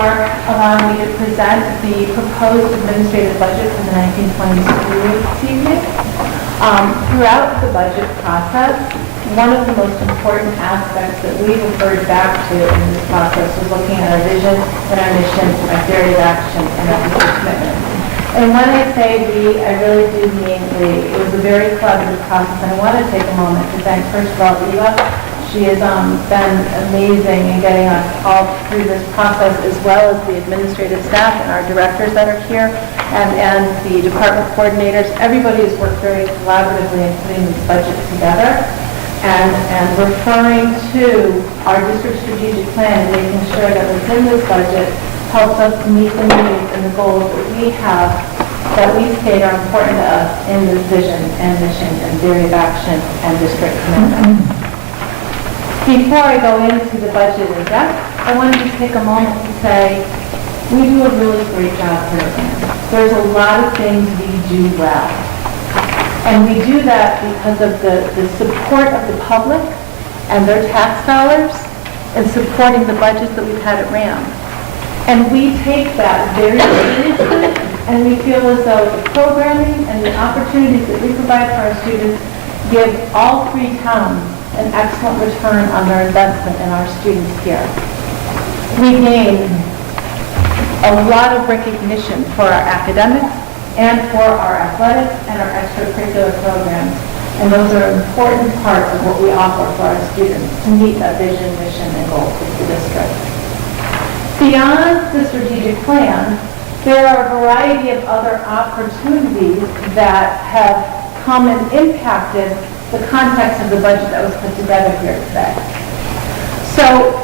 allowing me to present the proposed administrative budget for the 1920 school year this evening. Throughout the budget process, one of the most important aspects that we referred back to in this process was looking at our vision and our mission, our theory of action, and our future commitment. And when I say we, I really do mean we. It was a very collaborative process, and I want to take a moment to thank, first of all, Eva. She has been amazing in getting us all through this process, as well as the administrative staff and our directors that are here, and the department coordinators. Everybody has worked very collaboratively in putting this budget together. And referring to our district strategic plan and making sure that within this budget helps us to meet the needs and the goals that we have, that we state are important to us in this vision and mission and theory of action and district commitment. Before I go into the budget in depth, I wanted to take a moment to say we do a really great job here at RHAM. There's a lot of things we do well. And we do that because of the support of the public and their tax dollars in supporting the budgets that we've had at RHAM. And we take that very seriously, and we feel as though the programming and the opportunities that we provide for our students give all three towns an excellent return on their investment in our students here. We gain a lot of recognition for our academics and for our athletics and our extracurricular programs. And those are important parts of what we offer for our students to meet that vision, mission, and goals of the district. Beyond the strategic plan, there are a variety of other opportunities that have come and impacted the context of the budget that was put together here today. So,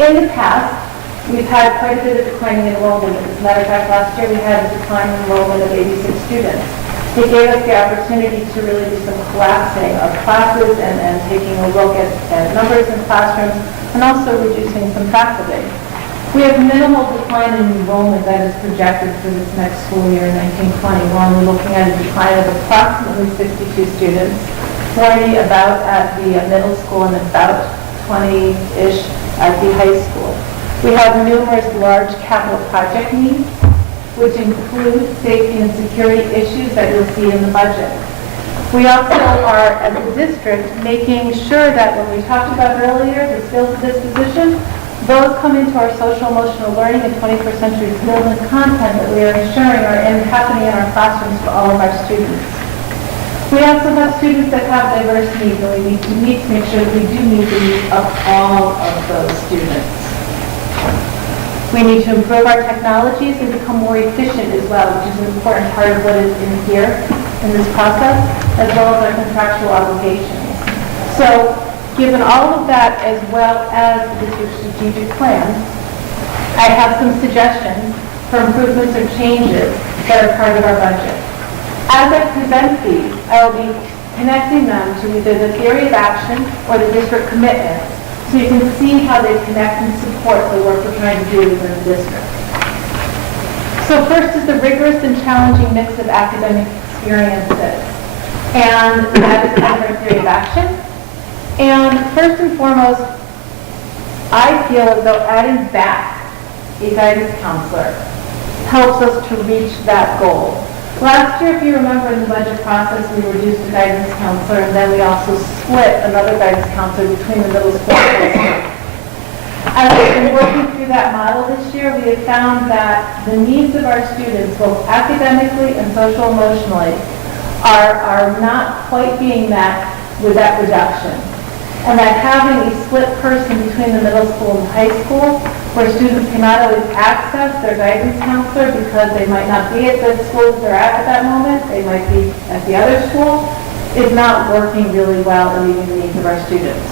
in the past, we've had quite a bit of declining enrollment. As a matter of fact, last year we had a declining enrollment of 86 students. It gave us the opportunity to really do some collapsing of classes and taking a look at numbers in classrooms, and also reducing some faculty. We have minimal decline in enrollment that is projected for this next school year, 1920. We're only looking at a decline of approximately 62 students, 40 about at the middle school and about 20-ish at the high school. We have numerous large capital project needs, which include safety and security issues that you'll see in the budget. We also are, as a district, making sure that when we talked about earlier, the skills of disposition, those come into our social emotional learning and 21st century skills and content that we are ensuring are happening in our classrooms for all of our students. We also have students that have diverse needs, and we need to make sure that we do meet the needs of all of those students. We need to improve our technologies and become more efficient as well, which is an important part of what is in here in this process, as well as our contractual obligations. So, given all of that, as well as the district strategic plan, I have some suggestions for improvements or changes that are part of our budget. As I present these, I will be connecting them to either the theory of action or the district commitments, so you can see how they connect and support the work we're trying to do within the district. So first is the rigorous and challenging mix of academic experiences, and that is part of our theory of action. And first and foremost, I feel as though adding back a guidance counselor helps us to reach that goal. Last year, if you remember in the budget process, we reduced a guidance counselor, and then we also split another guidance counselor between the middle school and high school. As we've been working through that model this year, we have found that the needs of our students, both academically and social emotionally, are not quite being met with that reduction. And that having a split person between the middle school and high school, where students cannot always access their guidance counselor because they might not be at the schools they're at that moment, they might be at the other school, is not working really well in meeting the needs of our students.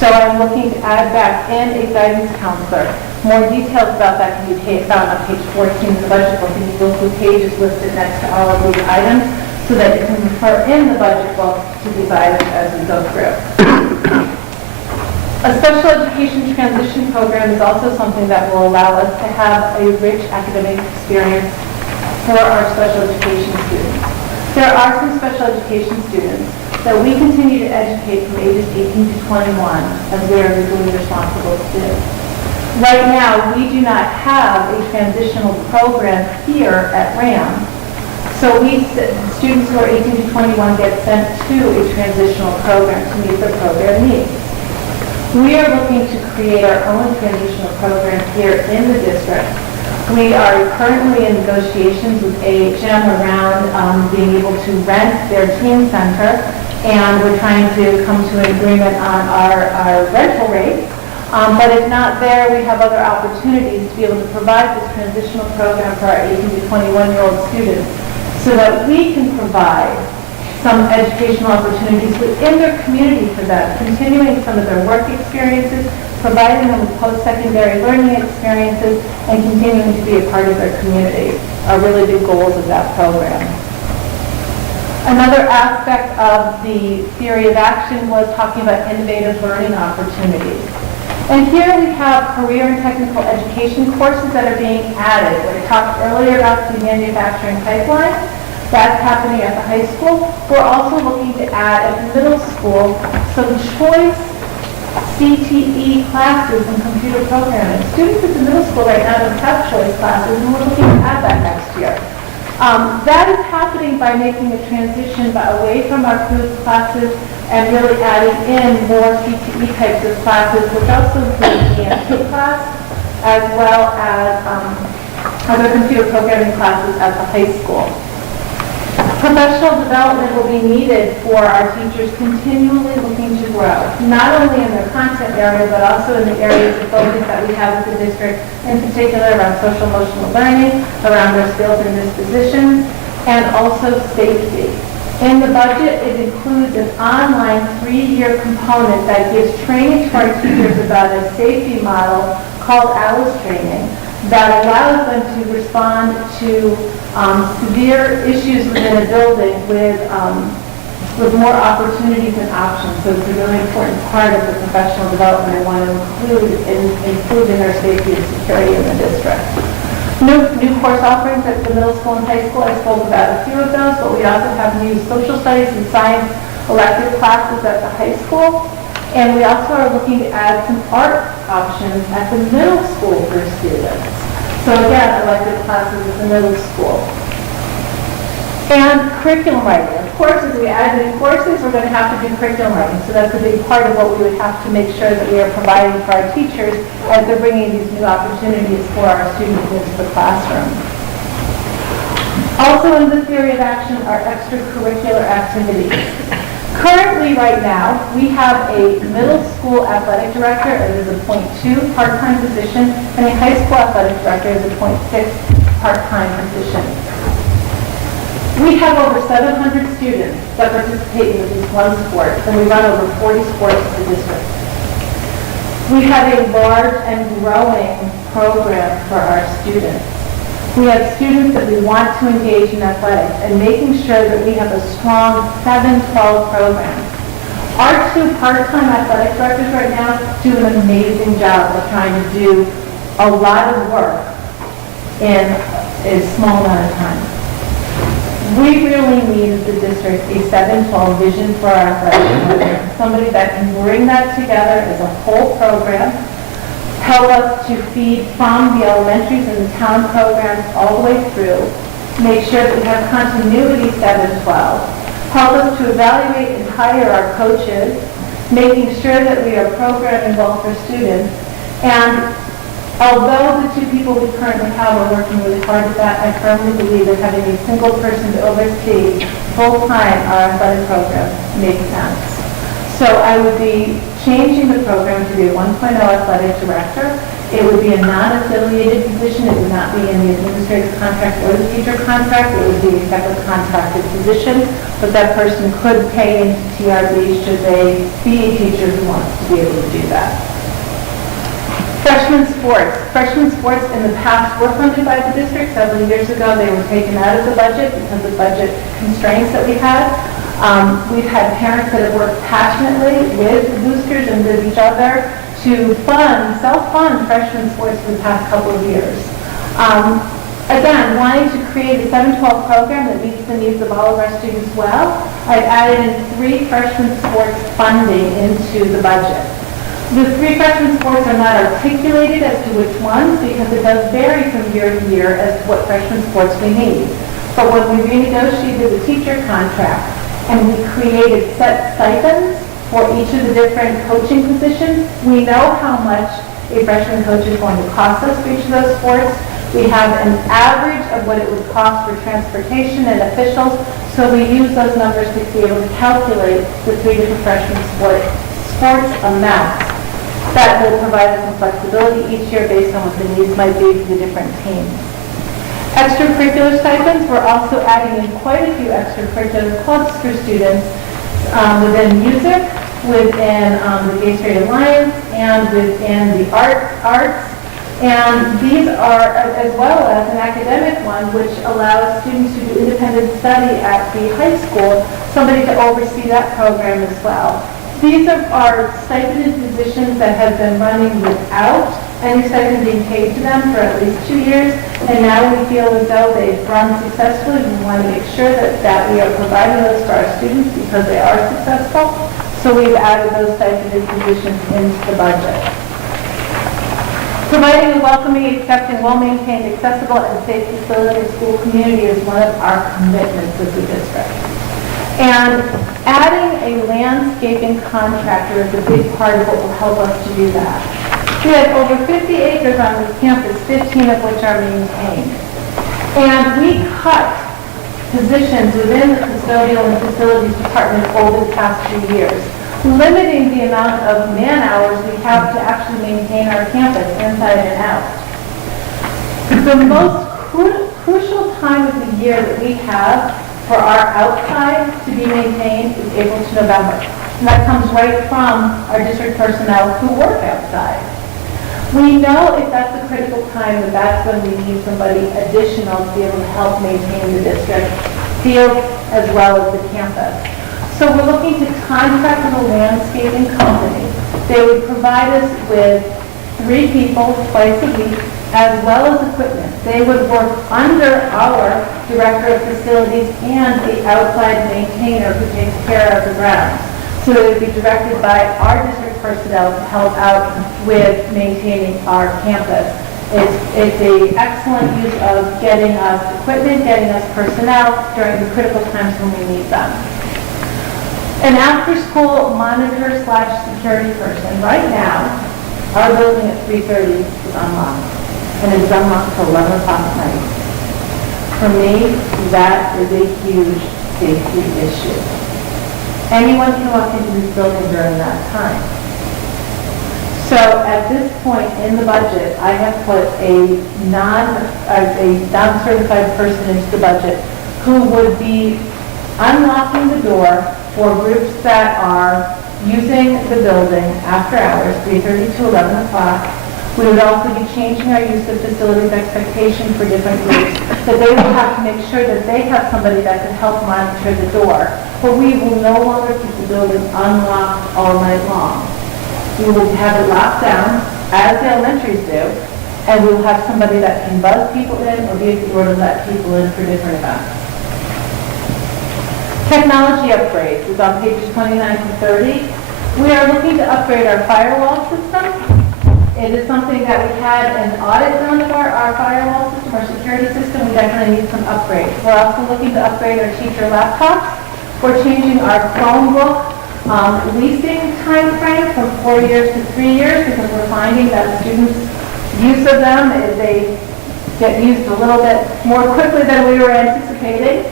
So I'm looking to add back in a guidance counselor. More details about that can be found on page 14 of the budget book, and you will see pages listed next to all of these items so that you can refer in the budget book to these items as we go through. A special education transition program is also something that will allow us to have a rich academic experience for our special education students. There are some special education students that we continue to educate from ages 18 to 21 as we are legally responsible to do. Right now, we do not have a transitional program here at RHAM, so students who are 18 to 21 get sent to a transitional program to meet their program needs. We are looking to create our own transitional program here in the district. We are currently in negotiations with RHAM around being able to rent their teen center, and we're trying to come to an agreement on our rental rates. But if not there, we have other opportunities to be able to provide this transitional program for our 18 to 21-year-old students so that we can provide some educational opportunities within their community for them, continuing some of their work experiences, providing them with post-secondary learning experiences, and continuing to be a part of their community are really big goals of that program. Another aspect of the theory of action was talking about innovative learning opportunities. And here we have career and technical education courses that are being added. I talked earlier about the manufacturing pipeline. That's happening at the high school. We're also looking to add at the middle school some choice CTE classes in computer programming. Students at the middle school right now don't have choice classes, and we're looking to add that next year. That is happening by making a transition away from our food classes and really adding in more CTE types of classes, which also include the EMT class, as well as other computer programming classes at the high school. Professional development will be needed for our teachers continually looking to grow, not only in their content area, but also in the areas of focus that we have with the district, in particular around social emotional learning, around their skills and dispositions, and also safety. In the budget, it includes an online 3-year component that gives training to our teachers about a safety model called ALICE training that allows them to respond to severe issues within a building with with more opportunities and options. So it's a really important part of the professional development I want to include in improving our safety and security in the district. New course offerings at the middle school and high school. I spoke about a few of those, but we also have new social studies and science elective classes at the high school. And we also are looking to add some art options at the middle school for students. So again, elective classes at the middle school. And curriculum writing. Of course, as we add new courses, we're going to have to do curriculum writing. So that's a big part of what we would have to make sure that we are providing for our teachers as they're bringing these new opportunities for our students into the classroom. Also in this area of action are extracurricular activities. Currently, right now, we have a middle school athletic director as a .2 part-time position and a high school athletic director as a .6 part-time position. We have over 700 students that participate in at least one sport, and we run over 40 sports in the district. We have a large and growing program for our students. We have students that we want to engage in athletics and making sure that we have a strong 7-12 program. Our 2 part-time athletic directors right now do an amazing job of trying to do a lot of work in a small amount of time. We really need as the district a 7-12 vision for our athletic program. Somebody that can bring that together as a whole program, help us to feed from the elementaries and the town programs all the way through, make sure that we have continuity 7-12, help us to evaluate and hire our coaches, making sure that we are programming well for students. And although the 2 people we currently have are working really hard at that, I firmly believe that having a single person to oversee full-time our athletic program makes sense. So I would be changing the program to be a 1.0 athletic director. It would be a non-affiliated position. It would not be in the administrative contract or the teacher contract. It would be a separate contracted position, but that person could pay into TRB should they be a teacher who wants to be able to do that. Freshman sports. Freshman sports in the past were funded by the district. Several years ago, they were taken out of the budget because of budget constraints that we had. We've had parents that have worked passionately with the boosters and with each other to self-fund freshman sports for the past couple of years. Again, wanting to create a 7-12 program that meets the needs of all of our students well, I've added in 3 freshman sports funding into the budget. The 3 freshman sports are not articulated as to which ones because it does vary from year to year as to what freshman sports we need. But when we renegotiated the teacher contract and we created set stipends for each of the different coaching positions, we know how much a freshman coach is going to cost us for each of those sports. We have an average of what it would cost for transportation and officials, so we use those numbers to be able to calculate the 3 different freshman sports amounts. That will provide us some flexibility each year based on what the needs might be for the different teams. Extracurricular stipends, we're also adding in quite a few extracurricular clubs for students within music, within the Gay Straight Alliance, and within the arts. And these are, as well as an academic one, which allows students to do independent study at the high school, somebody to oversee that program as well. These are stipended positions that have been running without any stipend being paid to them for at least 2 years, and now we feel as though they've run successfully. We want to make sure that we are providing those for our students because they are successful. So we've added those stipended positions into the budget. Providing a welcoming, accepting, well-maintained, accessible, and safe facility school community is one of our commitments as a district. And adding a landscaping contractor is a big part of what will help us to do that. We have over 50 acres on this campus, 15 of which are maintained. And we cut positions within the custodial and facilities department over the past few years, limiting the amount of man hours we have to actually maintain our campus inside and out. The most crucial time of the year that we have for our outside to be maintained is April to November. And that comes right from our district personnel who work outside. We know if that's a critical time, that that's when we need somebody additional to be able to help maintain the district field as well as the campus. So we're looking to contract with a landscaping company. They would provide us with 3 people twice a week, as well as equipment. They would work under our director of facilities and the outside maintainer who takes care of the grounds. So they would be directed by our district personnel to help out with maintaining our campus. It's an excellent use of getting us equipment, getting us personnel during the critical times when we need them. An after-school monitor/security person. Right now, our building at 3:30 is unlocked, and it's unlocked till 11 o'clock at night. For me, that is a huge safety issue. Anyone can walk into this building during that time. So at this point in the budget, I have put a non-certified person into the budget who would be unlocking the door for groups that are using the building after hours, 3:30 to 11 o'clock. We would also be changing our use of facilities expectation for different groups, that they will have to make sure that they have somebody that can help monitor the door. But we will no longer keep the building unlocked all night long. We will have it locked down, as the elementaries do, and we will have somebody that can buzz people in or be at the door to let people in for different events. Technology upgrades is on pages 29 to 30. We are looking to upgrade our firewall system. It is something that we had an audit done of our firewall system, our security system. We definitely need some upgrades. We're also looking to upgrade our teacher laptops. We're changing our Chromebook leasing time frame from 4 years to 3 years because we're finding that students' use of them, they get used a little bit more quickly than we were anticipating.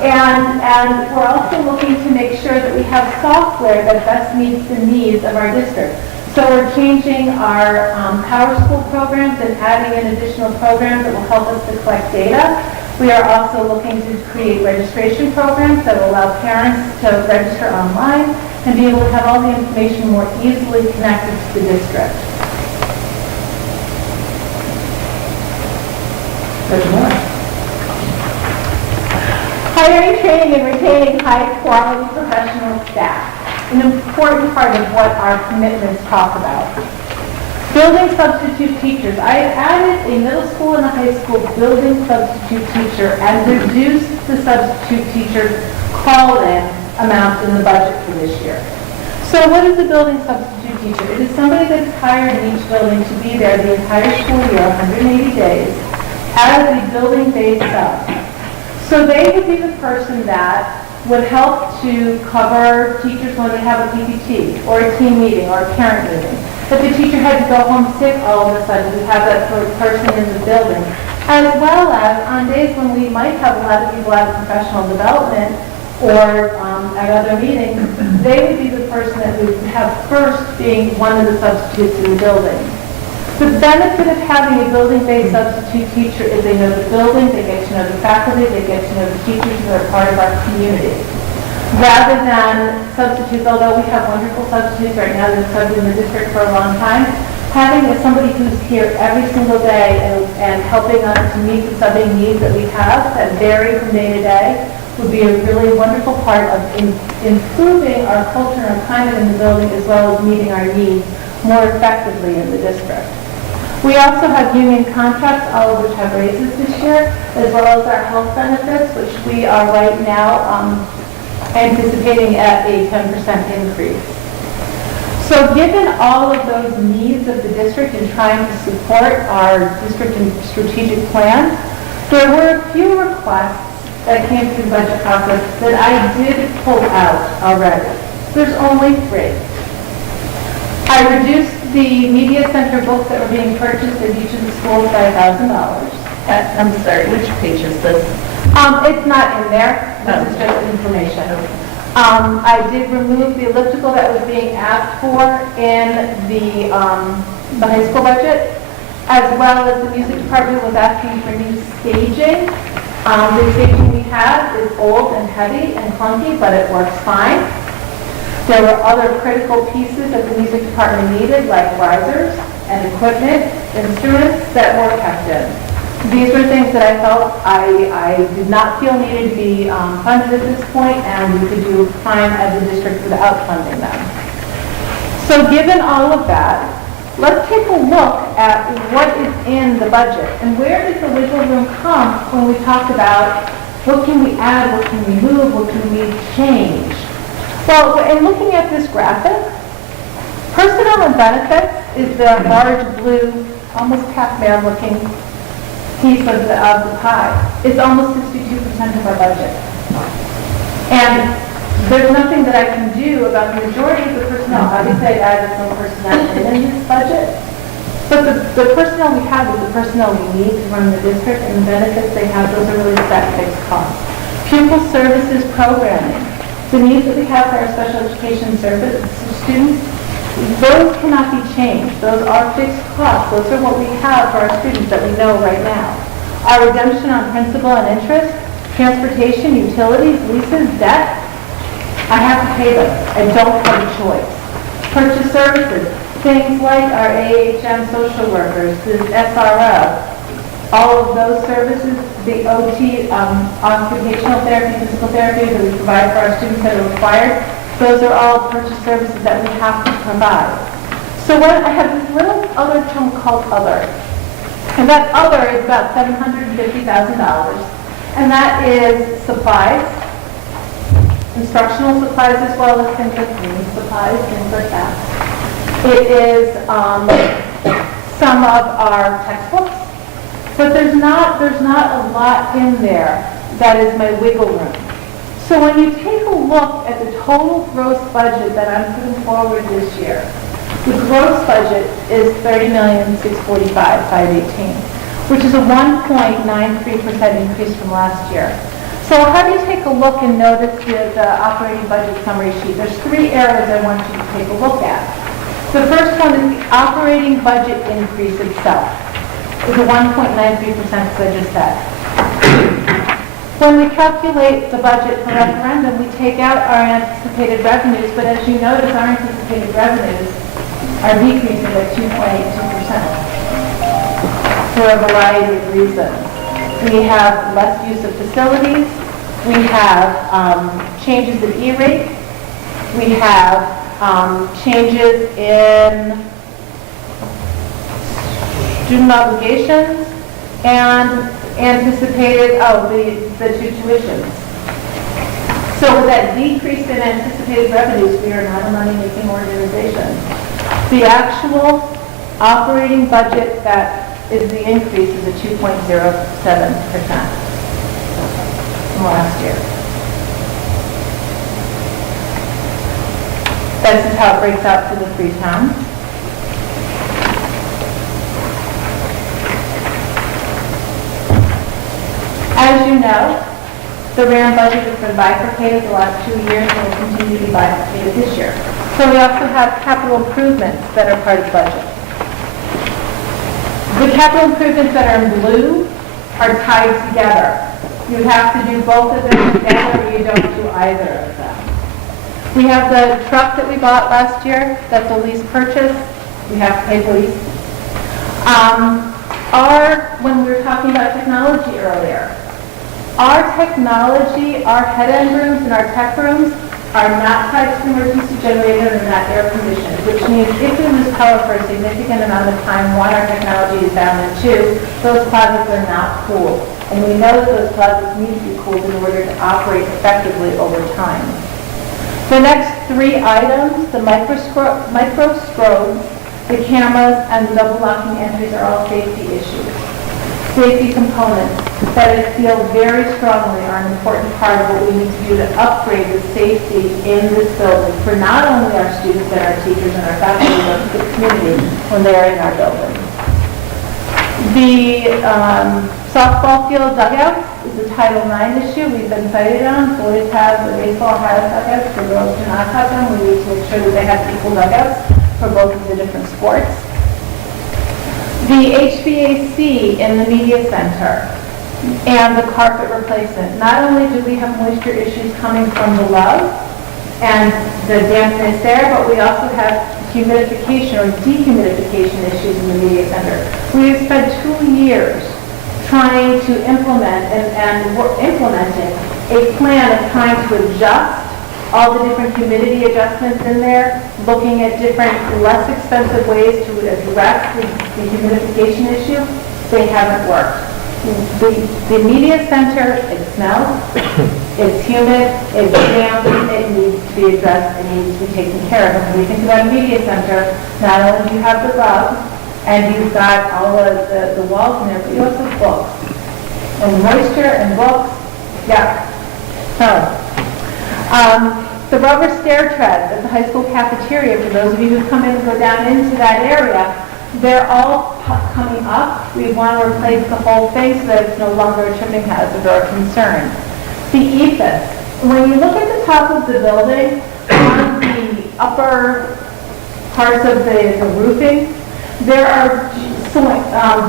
And we're also looking to make sure that we have software that best meets the needs of our district. So we're changing our PowerSchool programs and adding in additional programs that will help us to collect data. We are also looking to create registration programs that will allow parents to register online and be able to have all the information more easily connected to the district. There's more. Hiring, training, and retaining high-quality professional staff. An important part of what our commitments talk about. Building substitute teachers. I added a middle school and a high school building substitute teacher and reduced the substitute teacher call-in amount in the budget for this year. So what is a building substitute teacher? It is somebody that's hired in each building to be there the entire school year, 180 days, as a building-based sub. So they would be the person that would help to cover teachers when they have a PPT or a team meeting or a parent meeting. If the teacher had to go home sick all of a sudden, we have that person in the building. As well as on days when we might have a lot of people out of professional development or at other meetings, they would be the person that we would have first being one of the substitutes in the building. The benefit of having a building-based substitute teacher is they know the building, they get to know the faculty, they get to know the teachers who are part of our community. Rather than substitutes, although we have wonderful substitutes right now that have subbed in the district for a long time, having somebody who's here every single day and helping us to meet the subbing needs that we have that vary from day to day would be a really wonderful part of improving our culture and climate in the building as well as meeting our needs more effectively in the district. We also have union contracts, all of which have raises this year, as well as our health benefits, which we are right now anticipating at a 10% increase. So given all of those needs of the district in trying to support our district and strategic plan, there were a few requests that came through the budget process that I did pull out already. There's only 3. I reduced the media center books that were being purchased at each of the schools by $1,000. I'm sorry, which page is this? It's not in there. This is just information. I did remove the elliptical that was being asked for in the high school budget, as well as the music department was asking for new staging. The staging we have is old and heavy and clunky, but it works fine. There were other critical pieces that the music department needed, like risers and equipment, instruments that were kept in. These were things that I felt I did not feel needed to be funded at this point, and we could do fine as a district without funding them. So given all of that, let's take a look at what is in the budget and where does the wiggle room come when we talk about what can we add, what can we move, what can we change. Well, in looking at this graphic, personnel and benefits is the large blue, almost Pac-Man looking piece of the pie. It's almost 62% of our budget. And there's nothing that I can do about the majority of the personnel. Obviously, I added some personnel in this budget, but the personnel we have is the personnel we need to run the district, and the benefits they have, those are really set fixed costs. Pupil services programming, the needs that we have for our special education service students, those cannot be changed. Those are fixed costs. Those are what we have for our students that we know right now. Our redemption on principal and interest, transportation, utilities, leases, debt, I have to pay them. I don't have a choice. Purchase services, things like our AHM social workers, the SRO, all of those services, the OT, occupational therapy, physical therapy that we provide for our students that are required, those are all purchase services that we have to provide. So what I have this little other chunk called other. And that other is about $750,000. And that is supplies, instructional supplies as well as things like cleaning supplies, things like that. It is some of our textbooks, but there's not a lot in there that is my wiggle room. So when you take a look at the total gross budget that I'm putting forward this year, the gross budget is $30,645,518, which is a 1.93% increase from last year. So I'll have you take a look and notice the operating budget summary sheet. There's 3 areas I want you to take a look at. The first one is the operating budget increase itself. It's a 1.93%, as I just said. When we calculate the budget for referendum, we take out our anticipated revenues, but as you notice, our anticipated revenues are decreasing at 2.82% for a variety of reasons. We have less use of facilities. We have changes in E-rate. We have changes in student obligations and anticipated, the two tuitions. So with that decrease in anticipated revenues, we are not a money-making organization. The actual operating budget that is the increase is a 2.07% from last year. This is how it breaks out to the 3 towns. As you know, the RHAM budget has been bifurcated the last 2 years and will continue to be bifurcated this year. So we also have capital improvements that are part of the budget. The capital improvements that are in blue are tied together. You have to do both of them together or you don't do either of them. We have the truck that we bought last year. That's a lease purchase. We have to pay the lease. When we were talking about technology earlier, our technology, our head-end rooms and our tech rooms are not tied to the emergency generator and not air conditioned, which means if we lose power for a significant amount of time, 1, our technology is down, and 2, those closets are not cooled. And we know that those closets need to be cooled in order to operate effectively over time. The next 3 items, the microscopes, the cameras, and the double locking entries are all safety issues. Safety components that I feel very strongly are an important part of what we need to do to upgrade the safety in this building for not only our students and our teachers and our faculty, but the community when they are in our building. The softball field dugouts is a Title IX issue. We've been cited on. Boys have, the baseball has dugouts. The girls do not have them. We need to make sure that they have equal dugouts for both of the different sports. The HVAC in the media center and the carpet replacement. Not only do we have moisture issues coming from below and the dampness there, but we also have humidification or dehumidification issues in the media center. We have spent 2 years trying to implement and we're implementing a plan of trying to adjust all the different humidity adjustments in there, looking at different less expensive ways to address the humidification issue. They haven't worked. The media center, it smells, it's humid, it's damp, it needs to be addressed, it needs to be taken care of. And when we think about a media center, not only do you have the rug, and you've got all of the walls in there, but you also have books. And moisture and books, yeah. So, the rubber stair treads at the high school cafeteria, for those of you who come in and go down into that area, they're all coming up. We want to replace the whole thing so that it's no longer a tripping hazard or a concern. The EFIS, when you look at the top of the building, on the upper parts of the roofing, there are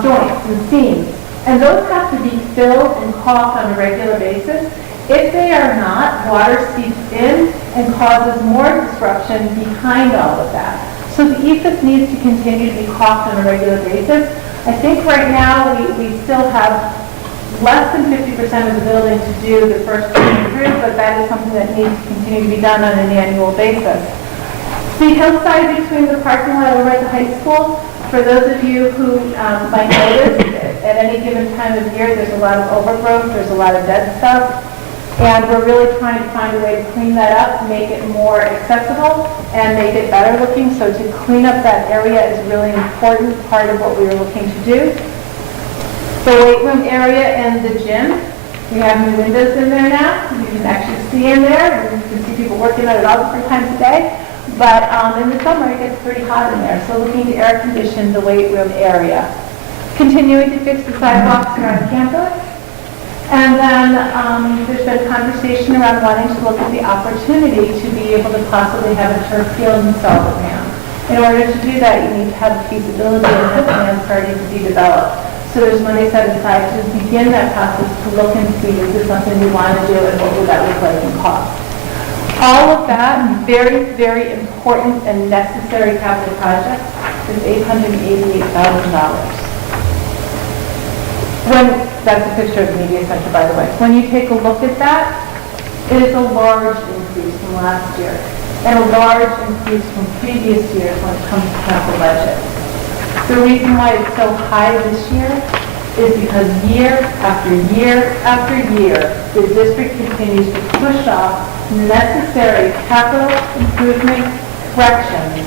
joints and seams, and those have to be filled and caulked on a regular basis. If they are not, water seeps in and causes more disruption behind all of that. So the EFIS needs to continue to be caulked on a regular basis. I think right now we still have less than 50% of the building to do the first 200, but that is something that needs to continue to be done on an annual basis. The hillside between the parking lot over at the high school, for those of you who might notice, at any given time of year, there's a lot of overgrowth, there's a lot of dead stuff. And we're really trying to find a way to clean that up, make it more accessible, and make it better looking. So to clean up that area is really an important part of what we were looking to do. The weight room area and the gym, we have new windows in there now. You can actually see in there, and you can see people working at it all different times of day. But in the summer, it gets pretty hot in there. So looking to air condition the weight room area. Continuing to fix the sidewalks around campus. And then there's been conversation around wanting to look at the opportunity to be able to possibly have a turf field installed at RHAM. In order to do that, you need to have a feasibility and a plan starting to be developed. So there's money set aside to begin that process to look and see is this something we want to do and what will that look like in cost. All of that, very, very important and necessary capital projects, is $888,000. That's a picture of the media center, by the way. When you take a look at that, it is a large increase from last year and a large increase from previous years when it comes to capital budget. The reason why it's so high this year is because year after year after year, the district continues to push off necessary capital improvement corrections,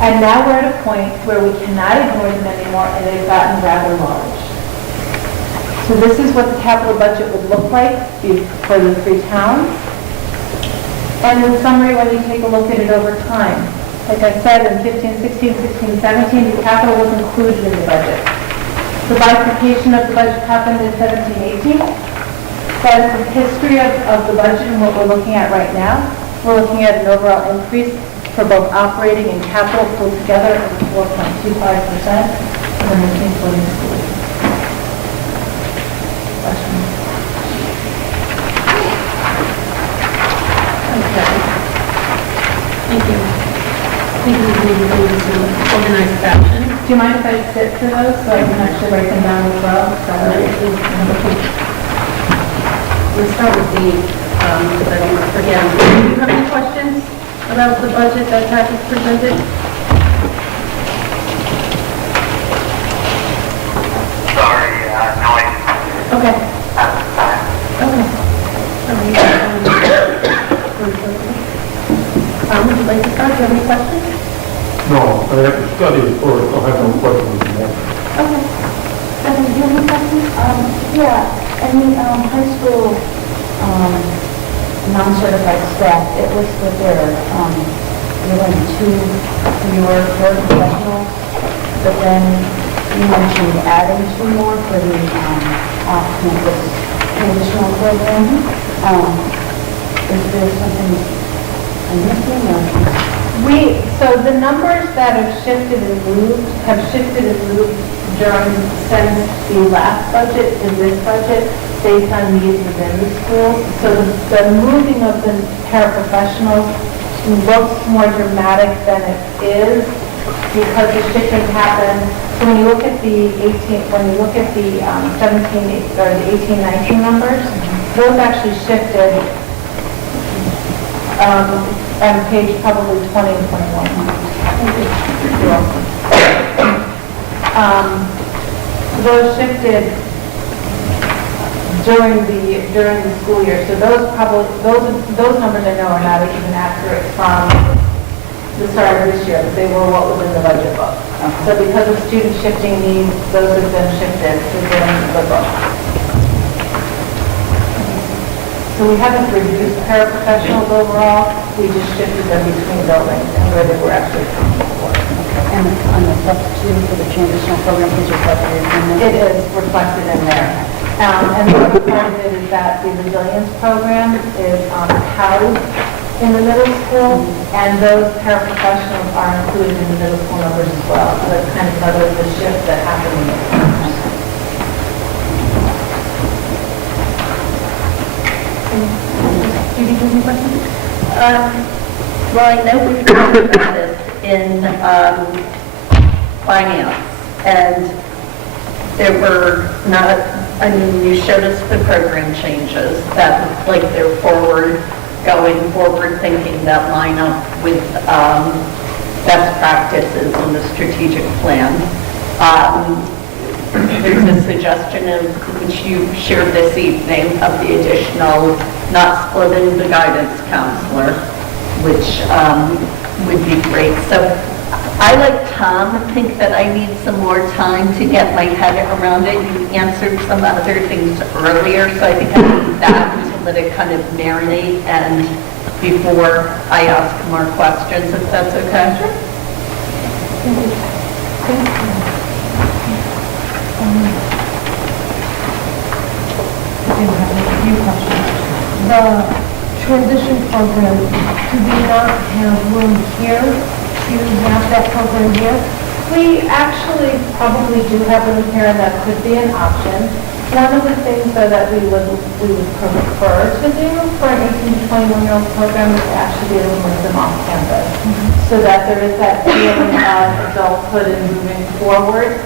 and now we're at a point where we cannot ignore them anymore, and they've gotten rather large. So this is what the capital budget would look like for the three towns. And in summary, when you take a look at it over time, like I said, in 15, 16, 16, 17, the capital was included in the budget. The bifurcation of the budget happened in 17, 18. That is the history of the budget and what we're looking at right now. We're looking at an overall increase for both operating and capital pulled together of 4.25%, and then including schools. Thank you. I think we need to do this in an organized fashion. Do you mind if I sit for those so I can actually write them down as well? We'll start with Dave, because I don't want to forget. Do you have any questions about the budget that Pat has presented? Sorry, no, I didn't. Okay. At this time. Okay. Would you like to start? Do you have any questions? No, I have to study it first, I'll have no questions anymore. Okay. Do you have any questions? Yeah, in the high school non-certified staff, it was that there were two fewer professionals, but then you mentioned adding two more for the off-campus transitional program. Is there something I'm missing or? So the numbers that have shifted and moved since the last budget and this budget based on needs within the schools. So the moving of the paraprofessionals looks more dramatic than it is because the shifting happened, so when you look at the 17, or the 18, 19 numbers, those actually shifted on page probably 20 and 21. You're welcome. Those shifted during the school year, so those numbers I know are not even accurate from the start of this year, but they were what was in the budget book. So because of student shifting needs, those have been shifted to the book. So we haven't reduced paraprofessionals overall, we just shifted them between buildings and where they were actually accounted for. And on the substitute for the transitional program is reflected in this? It is reflected in there. And the other part of it is that the resilience program is housed in the middle school, and those paraprofessionals are included in the middle school numbers as well. So that's kind of another of the shift that happened in the numbers. Judy, do you have any questions? Well, I know we've talked about this in finance, and there were not, I mean, you showed us the program changes that look like they're going forward thinking that line up with best practices on the strategic plan. There's a suggestion of, which you shared this evening, of the additional, not splitting the guidance counselor, which would be great. So I, like Tom, think that I need some more time to get my head around it. You answered some other things earlier, so I think I need that to let it kind of marinate and before I ask more questions, if that's okay. The transition program, do we not have room here to have that program here? We actually probably do have room here, and that could be an option. One of the things, though, that we would prefer to do for an 18 to 21-year-old program is to actually be able to move them off campus, so that there is that feeling of adulthood and moving forward.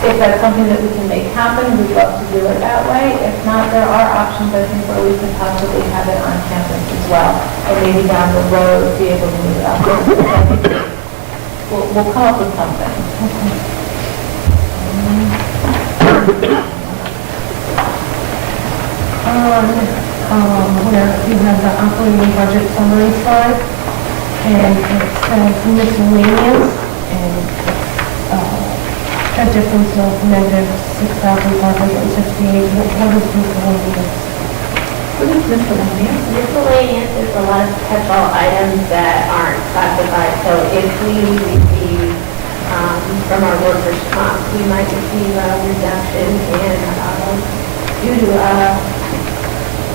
If that's something that we can make happen, we'd love to do it that way. If not, there are options, I think, where we can possibly have it on campus as well, and maybe down the road be able to move it up. We'll come up with something. Where you have the operating budget summary slide, and it says miscellaneous, and a difference of negative $6,568. What is miscellaneous? What is miscellaneous? Miscellaneous is a lot of catch-all items that aren't classified. So if we receive from our workers' comp, we might receive a reduction in due to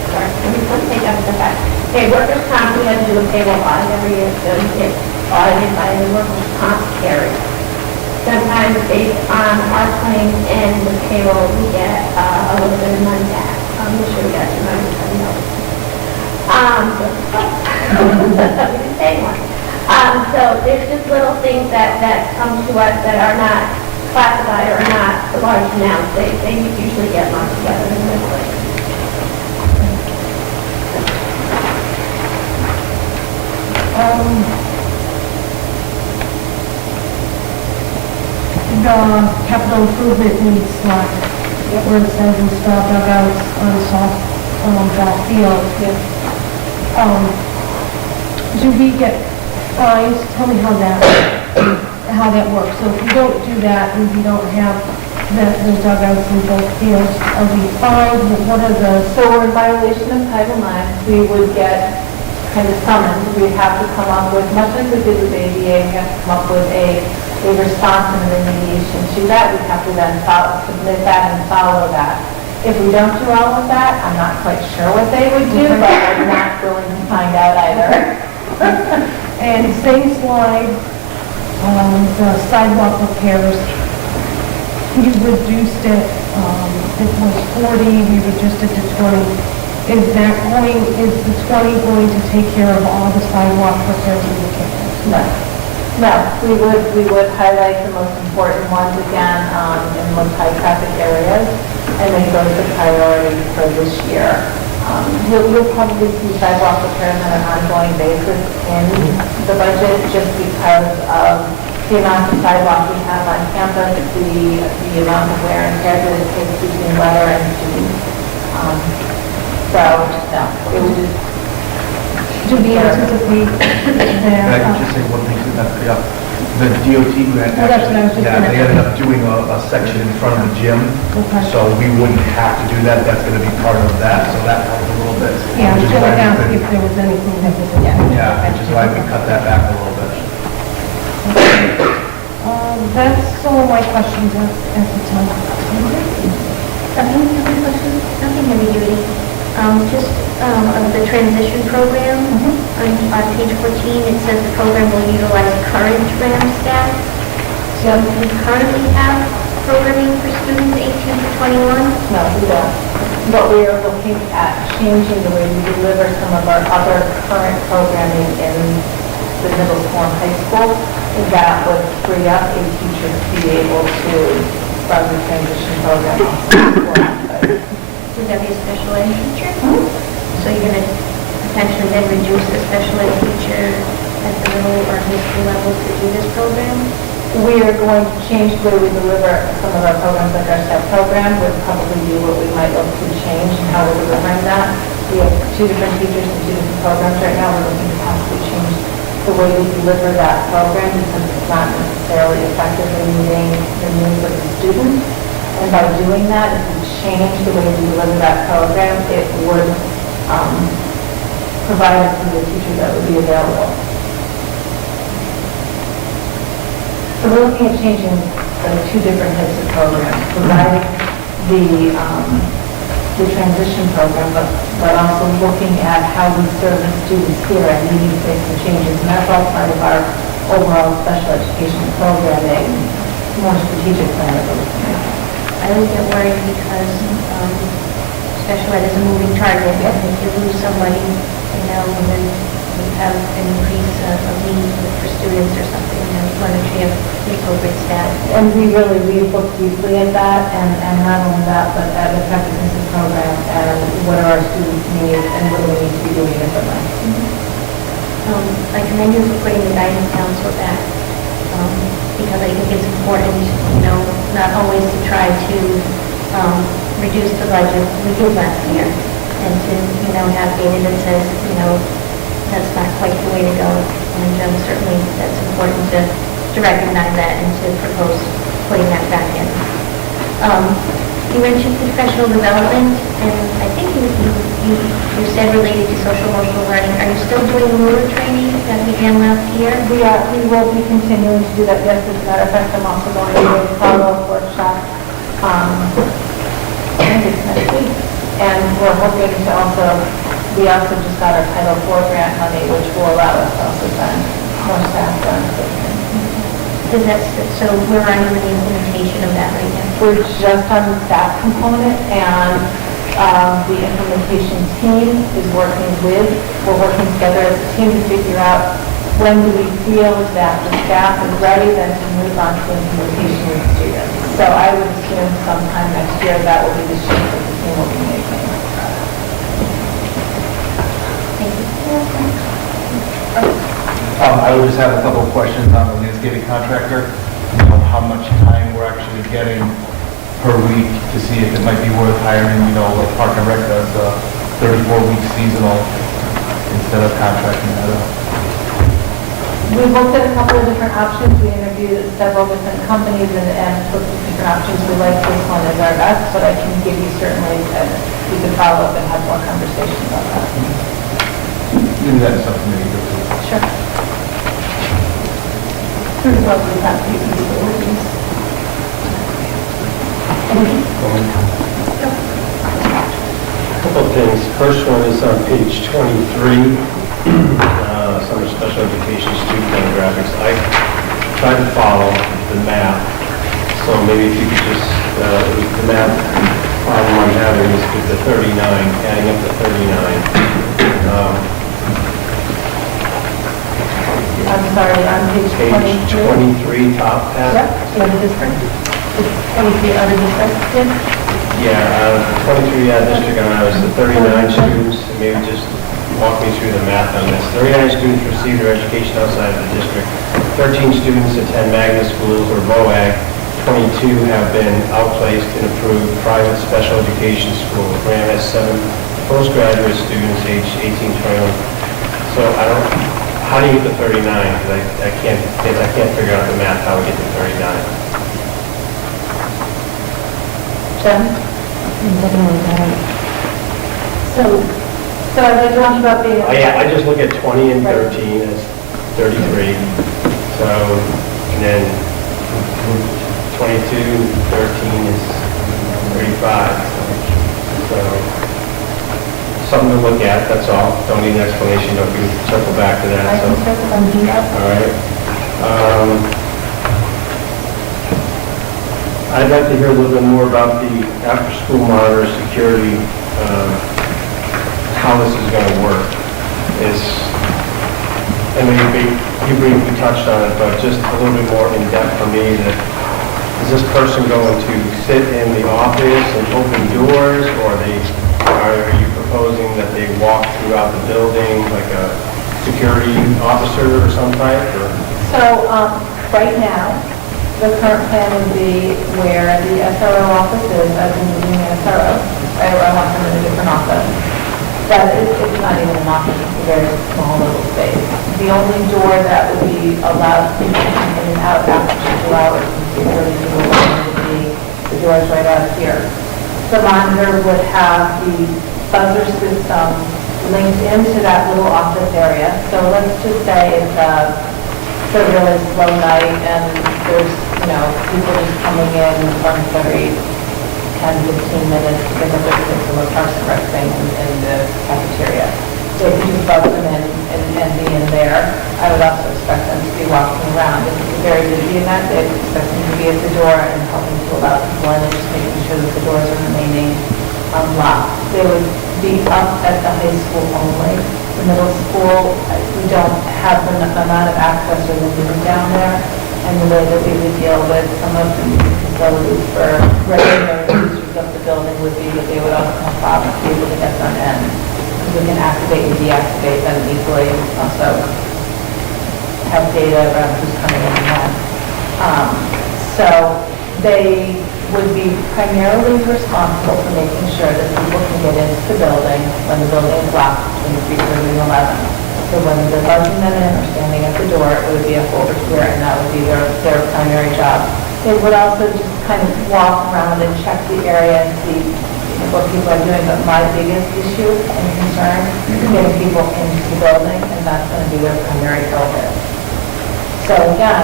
sorry, let's take that as a fact. Okay, workers' comp, we have to do a payroll audit every year, so we get audited by the workers' comp carrier. Sometimes based on our claims and the payroll, we get a little bit of money back. I'm not sure we got $207. We didn't pay one. So there's just little things that come to us that are not classified or not large amounts. They usually get lumped together in this way. The capital improvement needs slide, where it says install dugouts on softball field. Do we get fines? Tell me how that works. So if we don't do that and we don't have the dugouts in both fields, are we fined? What are the... So we're in violation of Title IX. We would get kind of summoned. We'd have to come up with, much like we did with ADA, we have to come up with a response and a remediation to that. We have to then submit that and follow that. If we don't do all of that, I'm not quite sure what they would do, but I'm not willing to find out either. And same slide, the sidewalk repairs, you reduced it, it was 40, we reduced it to 20. Is the 20 going to take care of all the sidewalk repairs in the campus? No. No, we would highlight the most important ones again in most high-traffic areas and make those a priority for this year. You'll probably see sidewalk repairs on an ongoing basis in the budget just because of the amount of sidewalk we have on campus, the amount of wear and tear that it takes between weather and students. So, no, it would just Do we anticipate And I that? can just say one thing, the DOT grant, Well, that's what I was just yeah, gonna they ended up doing a section in front of the gym, Okay. so we wouldn't have to do that, that's gonna be part of that, so that helps a little bit. Yeah, I Which was is going why to we ask could- if there was anything that was. Yeah, which is why we cut that back a little bit. That's all my questions at the time. Any other questions? Nothing heavy duty. Just of the transition program, on page 14, it says the program will utilize current RHAM staff. So we currently have programming for students 18 to 21? No, we don't. But we are looking at changing the way we deliver some of our other current programming in the middle school and high school. And that would free up a teacher to be able to run the transition program. Would that be a special ed teacher? So you're going to potentially then reduce the special ed teacher at the middle or high school level to do this program? We are going to change the way we deliver some of our programs, like our STEP program, would probably be what we might look to change and how we're delivering that. We have 2 different teachers and 2 different programs right now. We're looking to possibly change the way we deliver that program because it's not necessarily effectively meeting the needs of the students. And by doing that, if we change the way we deliver that program, it would provide us with a teacher that would be available. So we're looking at changing the 2 different types of programs, providing the transition program, but also looking at how we serve the students here and needing to make some changes. And that's all part of our overall special education programming, more strategic plan that we're looking at. I always get worried because special ed is a moving target. And if you lose somebody, and then you have an increase of need for students or something, and you want to make sure you have the appropriate staff. And we've looked deeply at that, and not only that, but at the effectiveness of the program, and what are our students' needs, and what do we need to be doing differently. I commend you for putting the guidance council back, because I think it's important, not always to try to reduce the budget we did last year, and to, have data that says, that's not quite the way to go. And certainly that's important to recognize that and to propose putting that back in. You mentioned professional development, and I think you said related to social emotional learning. Are you still doing motor training that began last year? We will be continuing to do that, yes. As a matter of fact, I'm also going to do a follow-up workshop, I think it's next week. And we're hoping to we also just got our Title IV grant money, which will allow us to also send more staff down. So where are you in the implementation of that right now? We're just on the staff component, and the implementation team is we're working together as a team to figure out when do we feel that the staff is ready then to move on to implementation with students. So I would assume sometime next year that will be the shift that the team will be making. I would just have a couple of questions on the landscaping contractor, how much time we're actually getting per week to see if it might be worth hiring, like Park and Rec does, 34-week seasonal instead of contracting that out. We looked at a couple of different options. We interviewed several different companies and looked at different options. We like this one as our best, but I can give you certainly that we could follow up and have more conversation about that. Maybe that's something that you could do. Sure. Pretty well, we've got few facilities. Couple of things. First one is on page 23, summer special education student demographics. I tried to follow the map, so maybe if you could just, the map problem I'm having is with the 39, adding up to 39. I'm sorry, on page Page 23. 23, top Yep, half. other district. It's 23 other districts, Jim? Yeah, 23 district, and I was the 39 students, and maybe just walk me through the math on this. 39 students receive their education outside of the district. 13 students attend magnet schools or VOAG. 22 have been outplaced in approved private special education schools. RHAM has 7 postgraduate students aged 18 to 21. So how do you get to 39? Because I can't figure out the math how we get to 39. Jen? So as I talked about the... I just look at 20 and 13 as 33. So, and then 22, 13 is 35. So, something to look at, that's all. Don't need an explanation, don't you circle back to that. I can circle back to that. All right. I'd like to hear a little bit more about the after-school monitor security, how this is going to work. I mean, you briefly touched on it, but just a little bit more in depth for me. That is this person going to sit in the office and open doors, or are you proposing that they walk throughout the building like a security officer or some type? Or? So, right now, the current plan would be where the SRO office is, as in the SRO. I want them in a different office. But it's not even an office, it's a very small little space. The only door that would be allowed to be in and out after 2 hours and security would be the doors right out here. The monitor would have the buzzer system linked into that little office area. So let's just say it's a really slow night and there's, people just coming in once every 10, 15 minutes to pick up their kids from a Parks and Rec thing in the cafeteria. They could just buzz them in and be in there. I would also expect them to be walking around. If it's a very busy event, they'd expect them to be at the door and helping to allow people in and just making sure that the doors are remaining unlocked. They would be up at the high school only. The middle school, we don't have the amount of access or the room down there, and the way that we would deal with some of the facilities for regular users of the building would be that they would also have problems be able to get them in. We can activate and deactivate them easily, also have data around who's coming in and out. So they would be primarily responsible for making sure that people can get into the building when the building is locked between 3:30 and 11. So when they're buzzing them in or standing at the door, it would be a forward square, and that would be their primary job. They would also just kind of walk around and check the area and see what people are doing, but my biggest issue and concern is getting people into the building, and that's going to be their primary focus. So again,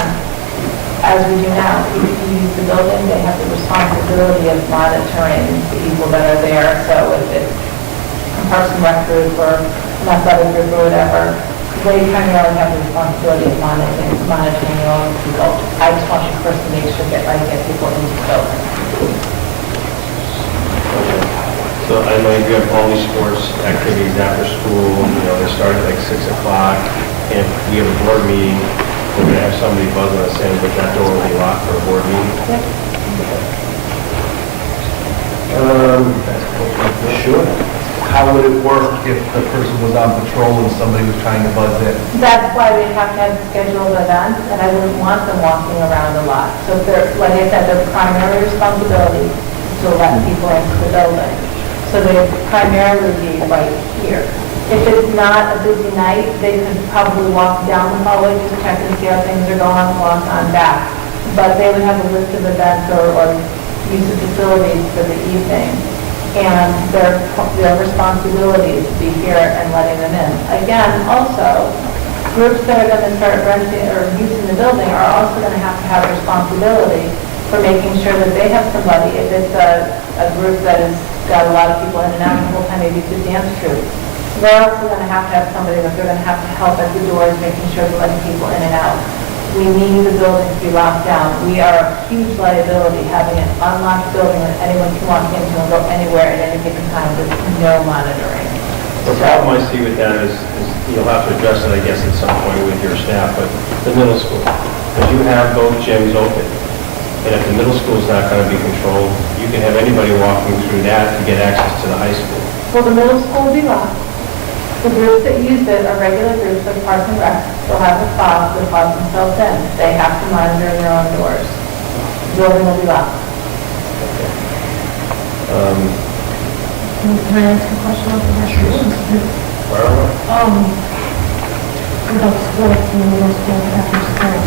as we do now, people who use the building, they have the responsibility of monitoring the people that are there. So if it's a Parks and Rec group or an athletic group or whatever, they primarily have the responsibility of monitoring their own people. I just want you first to make sure get people into the building. So I know you have all these sports activities after school, they start at like 6 o'clock, and we have a board meeting, we're going to have somebody buzzing us in, but that door will be locked for a board meeting? Yep. Sure. How would it work if the person was on patrol and somebody was trying to buzz in? That's why we have to have scheduled events, and I wouldn't want them walking around a lot. So if they're, like I said, their primary responsibility is to let people into the building. So they would primarily be right here. If it's not a busy night, they could probably walk down the hallway, just check and see how things are going, walk on back. But they would have a list of events or use of facilities for the evening. And their responsibility is to be here and letting them in. Again, also, groups that are going to start renting or using the building are also going to have responsibility for making sure that they have somebody. If it's a group that has got a lot of people in and out, the whole time maybe it's a dance troupe, they're also going to have somebody that they're going to have to help at the doors, making sure they're letting people in and out. We need the building to be locked down. We are a huge liability having an unlocked building that anyone can walk into and go anywhere at any given time with no monitoring. The problem I see with that is you'll have to address it, I guess, at some point with your staff, but the middle school, because you have both gyms open, and if the middle school is not going to be controlled, you can have anybody walking through that to get access to the high school. Well, the middle school will be locked. The groups that use it are regular groups of Parks and Rec. They'll have the fobs, they'll fob themselves in. They have to monitor their own doors. The building will be locked. Can I ask a question about the restrictions? About sports in the middle school, after school.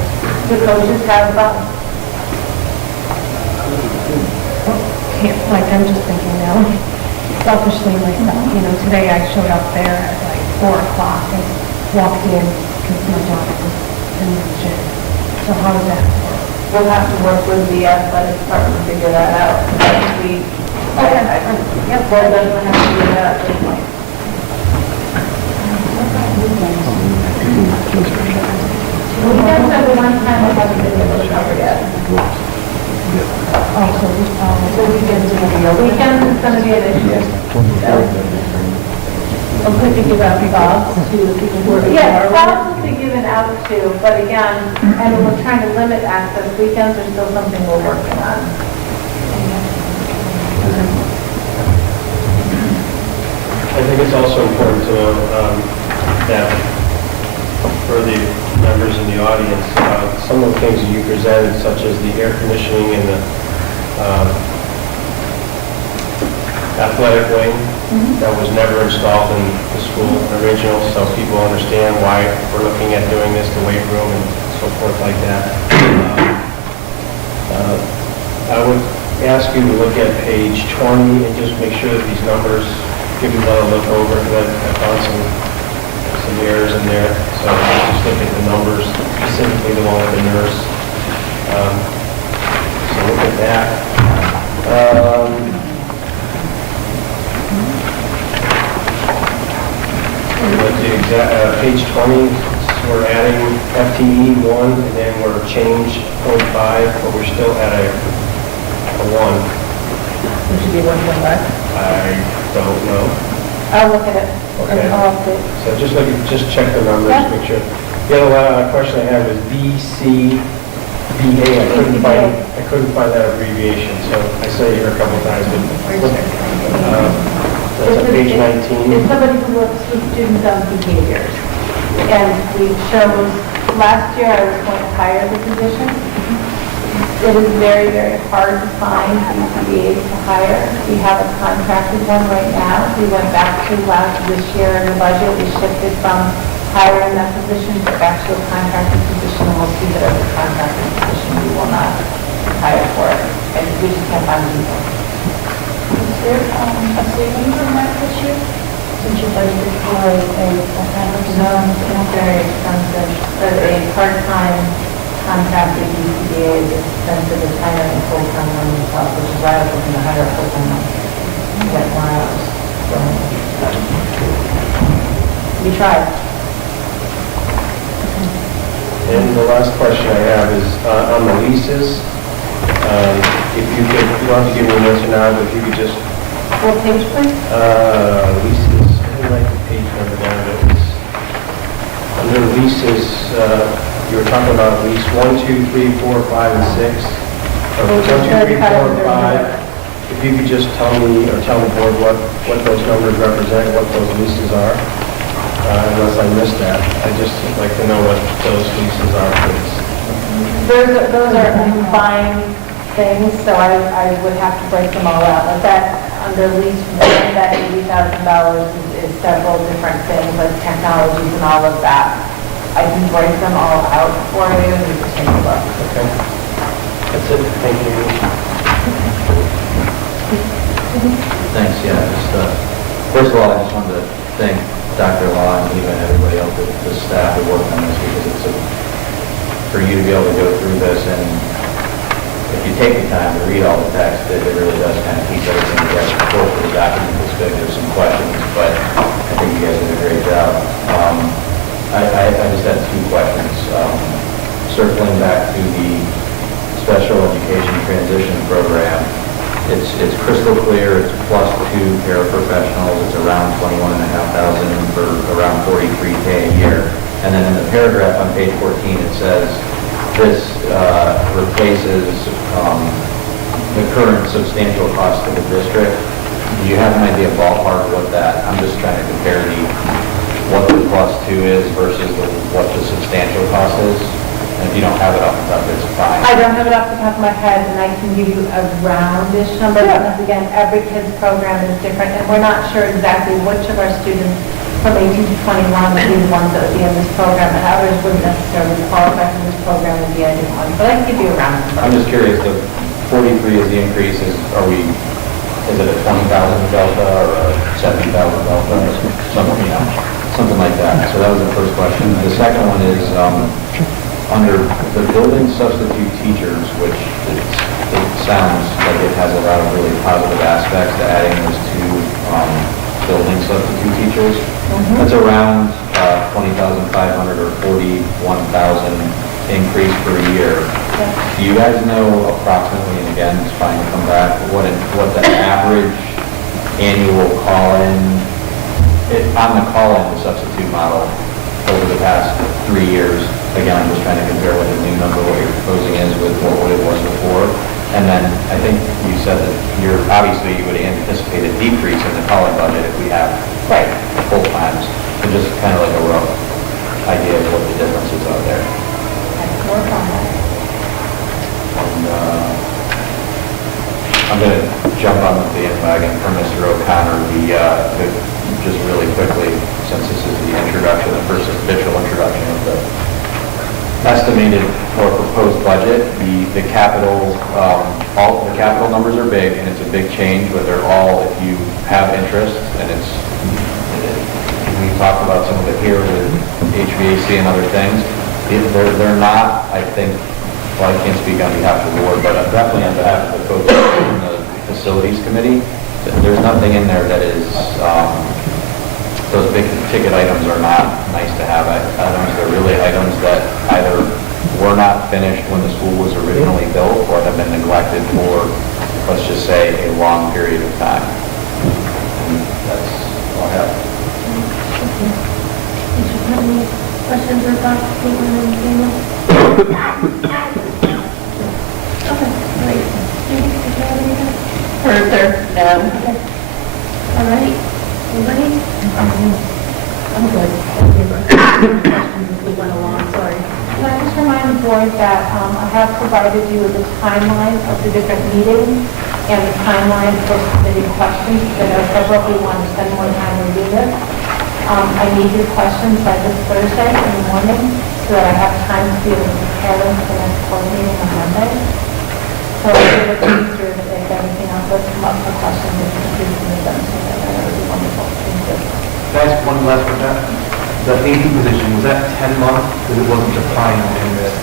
The coaches have about, Like, I'm just thinking now, selfishly myself, today I showed up there at like 4 o'clock and walked in because my daughter was in the gym. So how does that work? we'll have to work with the athletic department to figure that out. Yeah, board doesn't have to do that at this point. Weekends are the one time we haven't been able to cover yet. So weekends are going to be, weekends is going to be an issue. I'm going to give out jobs to the people who are. Yeah, jobs will be given out too, but again, and we're trying to limit access. Weekends are still something we're working on. I think it's also important to know that for the members in the audience, some of the things that you presented, such as the air conditioning and the athletic wing, that was never installed in the school original, so people understand why we're looking at doing this, the weight room and so forth like that. I would ask you to look at page 20 and just make sure that these numbers, give you another look over, because I found some errors in there. So just look at the numbers, specifically the one with the nurse. So look at that. Page 20, we're adding FTE 1, and then we're change 0.5, but we're still at a 1. It should be 1.5. I don't know. I'll look at it. Okay. And I'll update. So just check the numbers, Yeah. make sure. The other question I have is BCBA. I couldn't find that abbreviation, so I saw it here a couple times, but that's on page 19. It's somebody who works with students on behaviors. And we chose, last year I was going to hire the position. It is very, very hard to find BCBAs to hire. We have a contracted one right now. We went back to this year in the budget, we shifted from hiring that position to back to a contracted position, and we'll see that as a contracted position, we will not hire for it. And we just can't find people. Is there a savings in that this year? Since you budgeted for a No, it's very expensive. But a part-time contracted BCBA is expensive as hiring a full-time one yourself, which is why I was looking to hire a full-time one. Get more hours. So, we tried. And the last question I have is on the leases. If you could, you don't have to give me an answer now, but if you could just, What page, please? leases, I didn't write the page number down, but it was, under leases, you were talking about lease 1, 2, 3, 4, 5, and 6. Or 1, 2, 3, 4, and 5. If you could just tell me, or tell the board what those numbers represent, what those leases are, unless I missed that. I'd just like to know what those leases are, please. Those are combined things, so I would have to break them all out. But that, under lease one, that $80,000 is several different things, like technologies and all of that. I can break them all out for you, and you can take a look. Okay. That's it. Thank you. Thanks, yeah, first of all, I just wanted to thank Dr. Law and even everybody else, the staff who worked on this, because for you to be able to go through this, and if you take the time to read all the text, it really does kind of piece everything together. Hopefully the document is good, there's some questions, but I think you guys did a great job. I just had 2 questions. Circling back to the special education transition program, It's crystal clear, it's plus 2 paraprofessionals, it's around 21,500 for around 43K a year. And then in the paragraph on page 14, it says, this replaces the current substantial cost of the district. Do you have an idea ballpark what that, I'm just trying to compare what the plus 2 is versus what the substantial cost is? And if you don't have it off the top, it's fine. I don't have it off the top of my head, and I can give you a roundish number, because again, every kid's program is different, and we're not sure exactly which of our students from 18 to 21 would be the ones that would be in this program, and others wouldn't necessarily qualify for this program and be any one, but I can give you a round number. I'm just curious, the 43 is the increase, is it a 20,000 delta or a 70,000 delta, or something like that? So that was the first question. The second one is, under the building substitute teachers, which it sounds like it has a lot of really positive aspects to adding those 2 building substitute teachers. That's around 20,500 or 41,000 increase per year. Do you guys know approximately, and again, it's fine to come back, what the average annual call-in, on the call-in substitute model over the past 3 years? Again, I'm just trying to compare what the new number, what you're proposing is with what it was before. And then I think you said that obviously you would anticipate a decrease in the call-in budget if we have full times. So just kind of like a rough idea of what the differences are there. Work on that. And I'm going to jump on the bandwagon for Mr. O'Connor. Just really quickly, since this is the introduction, the first official introduction of the estimated or proposed budget, the capital, all the capital numbers are big, and it's a big change, but they're all, if you have interest, and we talked about some of it here with HVAC and other things, they're not, I think, well, I can't speak on behalf of the board, but definitely on behalf of the coaches and the facilities committee, there's nothing in there that is, those big ticket items are not nice to have items. They're really items that either were not finished when the school was originally built or have been neglected for, let's just say, a long period of time. And that's all I have. Did you have any questions or thoughts, Caitlin and Daniel? Okay, great. Did you have anything? Further, no. Okay. All right. Anybody? I'm good. Thank you. Questions as we went along, sorry. Can I just remind the board that I have provided you with a timeline of the different meetings and the timeline for submitting questions, because I probably want to spend more time reviewing this. I need your questions by this Thursday in the morning so that I have time to be able to prepare them for the next board meeting on Monday. So I'll be able to answer if anything else does come up for questions, if you can please submit them to me. That would be wonderful. Thank you. Can I ask one last one, Jack? The AD position, was that 10 months? Because it wasn't defined in this.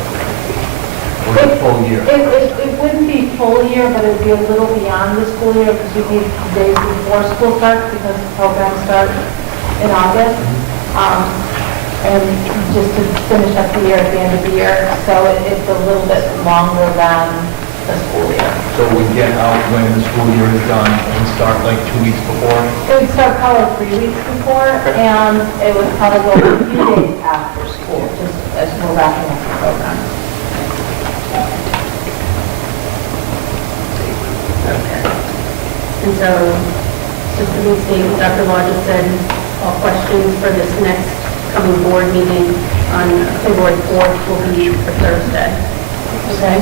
Or was it full year? It wouldn't be full year, but it would be a little beyond the school year, because we need days before school starts, because the program starts in August. And just to finish up the year at the end of the year, so it's a little bit longer than the school year. So we get out when the school year is done and start like 2 weeks before? It would start probably 3 weeks before, and it would probably go a few days after school, just as we're wrapping up the program. Okay. And so, just to restate what Dr. Law just said, all questions for this next coming board meeting on February 4th will be for Thursday. Okay?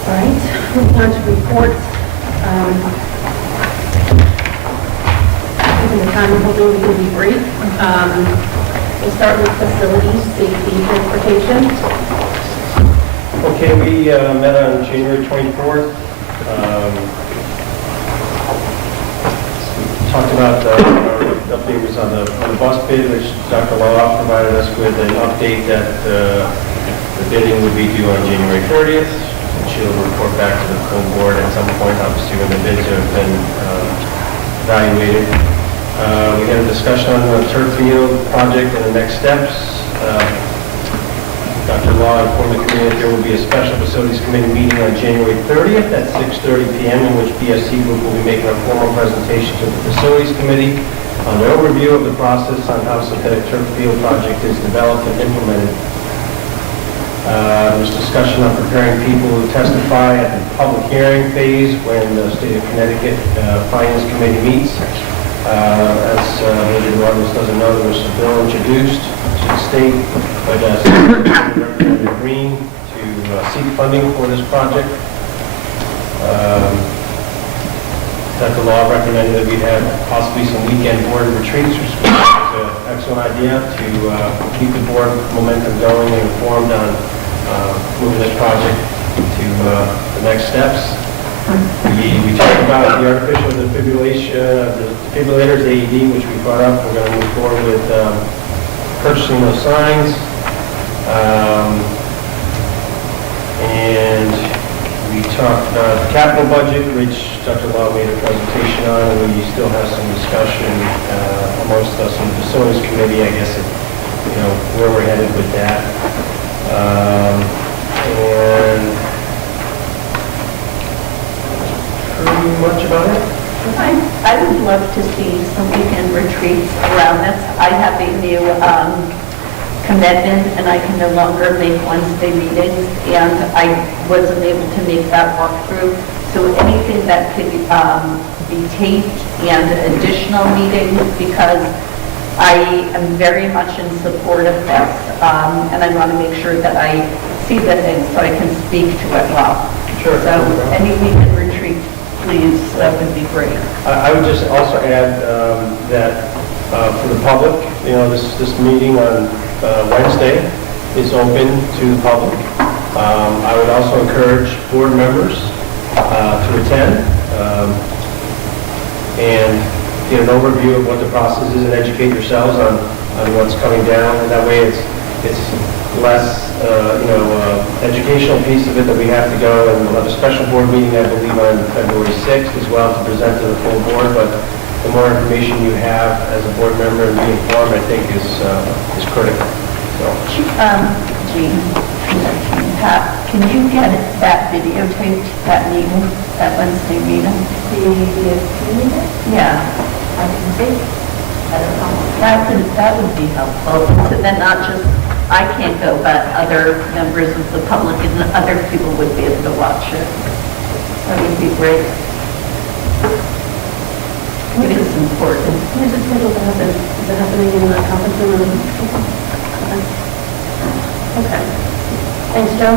All right, moving on to reports. Given the time, I'm hoping we can be brief. We'll start with facilities, safety, transportation. Okay, we met on January 24th. Talked about our update was on the bus bid, which Dr. Law provided us with an update that the bidding would be due on January 30th. And she'll report back to the full board at some point, obviously when the bids have been evaluated. We had a discussion on the turf field project and the next steps. Dr. Law informed the committee that there will be a special facilities committee meeting on January 30th at 6:30 PM, in which BSC Group will be making a formal presentation to the facilities committee on an overview of the process on how synthetic turf field project is developed and implemented. There's discussion on preparing people who testify at the public hearing phase when the State of Connecticut Finance Committee meets. As Major Roberts doesn't know, there was a bill introduced to the state by Representative Green to seek funding for this project. Dr. Law recommended that we have possibly some weekend board retreats, which is an excellent idea to keep the board momentum going and informed on moving this project to the next steps. We talked about the artificial defibrillators, AED, which we brought up. We're going to move forward with purchasing those signs. And we talked about the capital budget, which Dr. Law made a presentation on, and we still have some discussion amongst us in the facilities committee, I guess, where we're headed with that. And pretty much about it. I would love to see some weekend retreats around this. I have a new commitment, and I can no longer make Wednesday meetings, and I wasn't able to make that walkthrough. So anything that could be taped and additional meetings, because I am very much in support of this, and I want to make sure that I see the things so I can speak to it well. Sure. So any weekend retreat, please, that would be great. I would just also add that for the public, this meeting on Wednesday is open to the public. I would also encourage board members to attend and get an overview of what the process is and educate yourselves on what's coming down. And that way it's less, educational piece of it that we have to go, and we'll have a special board meeting, I believe, on February 6th as well to present to the full board. But the more information you have as a board member and be informed, I think is critical. So. Jean, Pat, can you get that videotaped, that meeting, that Wednesday meeting? The meeting? Yeah. I can see. I don't know. That would be helpful. So then not just, I can't go, but other members of the public and other people would be able to watch it. That would be great. It is important. Is it scheduled to happen? Is it happening in the conference room? Okay. Thanks, Joe.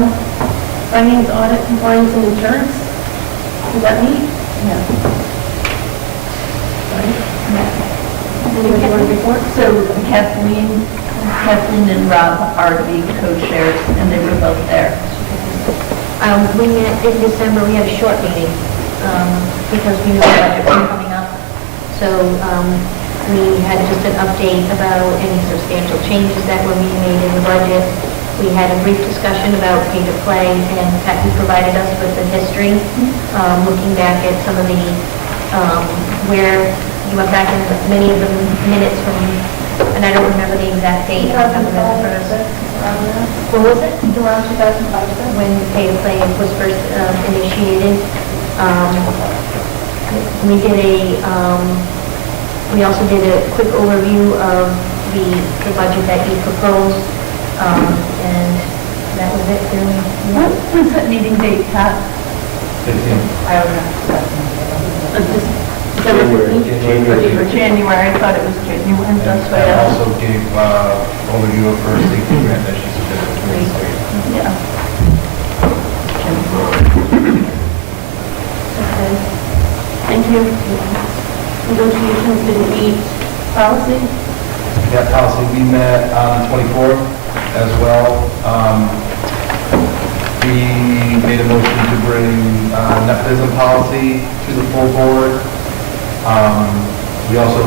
Finance, audit, compliance, and insurance. Does that meet? Yeah. Anybody want to report? So Kathleen and Rob are the co-chairs, and they were both there. We met in December, we had a short meeting, because we knew the budget was coming up. So, we had just an update about any substantial changes that were being made in the budget. We had a brief discussion about pay-to-play, and Patty provided us with the history, looking back at some of the, where you went back in many of the minutes from, and I don't remember the exact date. I don't remember the first. What was it? Around 2005. When pay-to-play was first initiated. We did we also did a quick overview of the budget that you proposed, and that was it. What was that meeting date, Pat? 15. I don't know. December 15th? January, I thought it was January, that's why I I asked. also gave overview of her safety grant that she submitted to the state. Yeah. Okay. Thank you. Negotiations didn't meet policy? Yeah, policy, we met on the 24th as well. We made a motion to bring nepotism policy to the full board. We also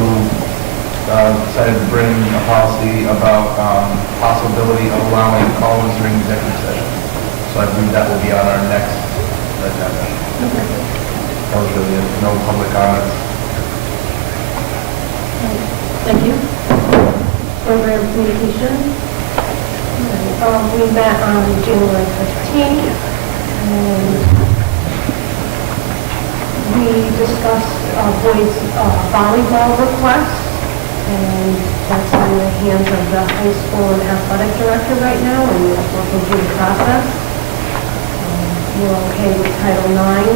decided to bring a policy about possibility of allowing calls during executive session. So I believe that will be on our next agenda. That was really it. No public comments. Thank you. Program communication. We met on January 15th, and we discussed boys volleyball requests, and that's in the hands of the high school and athletic director right now, and we're working through the process. We're okay with Title IX,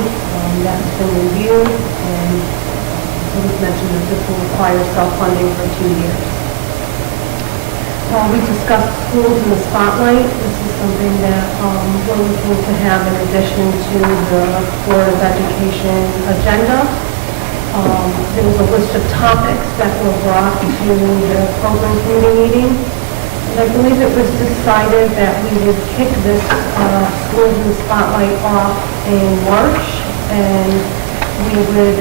that's been reviewed, and it was mentioned that this will require self-funding for 2 years. We discussed schools in the spotlight. This is something that we're looking to have in addition to the Board of Education agenda. There was a list of topics that were brought to the program committee meeting. And I believe it was decided that we would kick this schools in the spotlight off in March, and we would,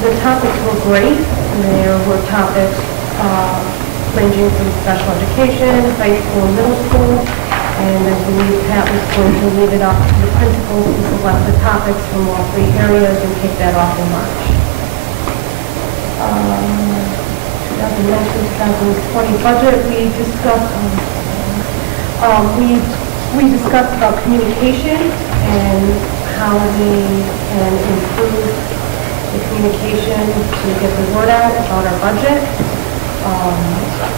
the topics were great, and there were topics ranging from special education, high school, and middle school, and I believe Pat was going to leave it up to the principals to select the topics from all 3 areas and kick that off in March. 2019-2020 budget, we discussed about communication and how we can improve the communication to get the word out about our budget.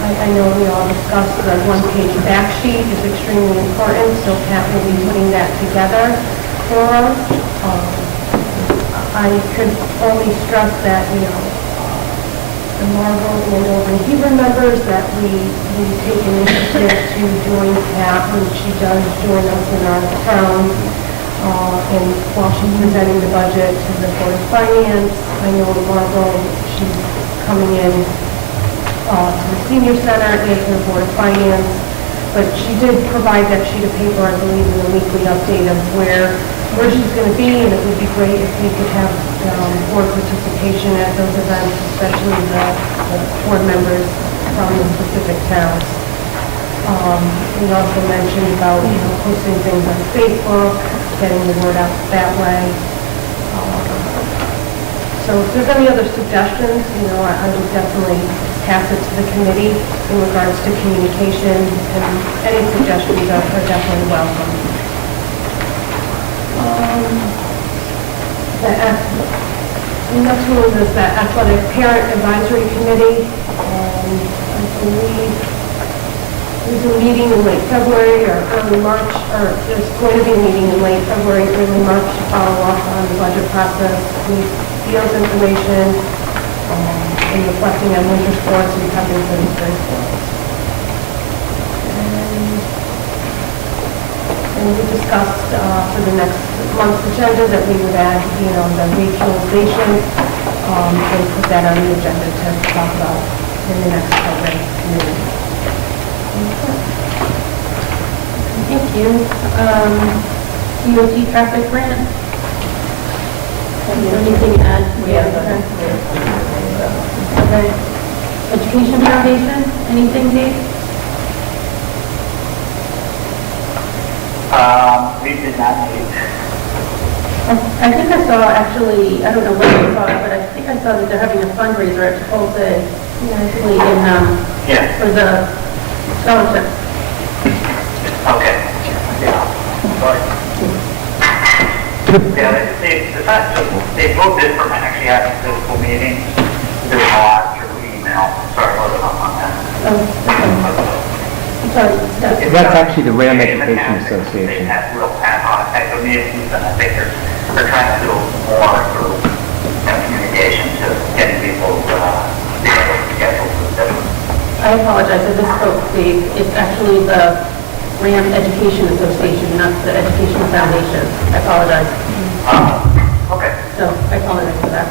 I know we all discussed the one-page fact sheet is extremely important, so Pat will be putting that together for us. I could only stress that, the Marvel and Over Hebrew members, that we take initiative to join Pat when she does join us in our town. And while she's presenting the budget to the Board of Finance, I know Marvel, she's coming in to the Senior Center and to the Board of Finance, but she did provide that sheet of paper, I believe, in a weekly update of where she's going to be, and it would be great if we could have board participation at those events, especially the board members from the specific towns. We also mentioned about, posting things on Facebook, getting the word out that way. So if there's any other suggestions, I would definitely pass it to the committee in regards to communication, and any suggestions are definitely welcome. The next one is the Athletic Parent Advisory Committee, and I believe there's a meeting in late February or early March, or there's going to be a meeting in late February, early March to follow up on the budget process, with field information, and reflecting on winter sports and prepping for the spring sports. And we discussed for the next month's agenda that we would add, the regionalization, and put that on the agenda to talk about in the next program meeting. Thank you. DOT traffic grant. Anything to add? Okay. Education Foundation, anything, Dave? We did not meet. I think I saw, actually, I don't know where I saw it, but I think I saw that they're having a fundraiser at Chipotle, actually, for the scholarship. Okay. Yeah, they moved it from actually having a physical meeting to a live through email. Sorry, I wasn't up on that. I'm sorry. That's actually the RHAM Education Association. They had real ad hoc type of meetings, and I think they're trying to do more through communication to getting people scheduled for different. I apologize, I misspoke, Dave. It's actually the RHAM Education Association, not the Education Foundation. I apologize. Okay. So I apologize for that.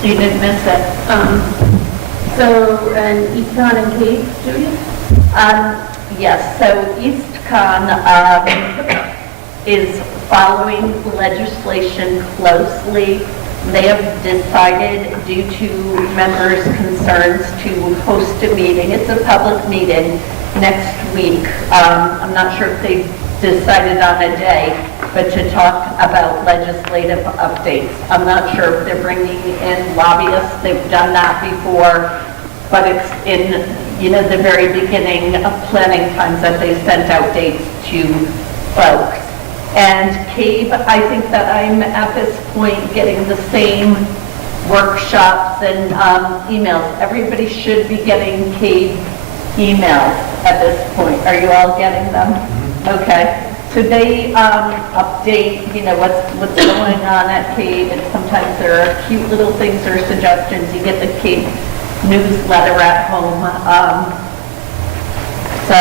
So you didn't miss it. And Easton and Cape, Judy? Yes, so EastCon is following legislation closely. They have decided, due to members' concerns, to host a meeting. It's a public meeting next week. I'm not sure if they've decided on a day, but to talk about legislative updates. I'm not sure if they're bringing in lobbyists. They've done that before, but it's in the very beginning of planning times that they sent out dates to folks. And CABE, I think that I'm at this point getting the same workshops and emails. Everybody should be getting CABE emails at this point. Are you all getting them? Okay. So they update, what's going on at CABE, and sometimes there are cute little things or suggestions. You get the CABE newsletter at home. So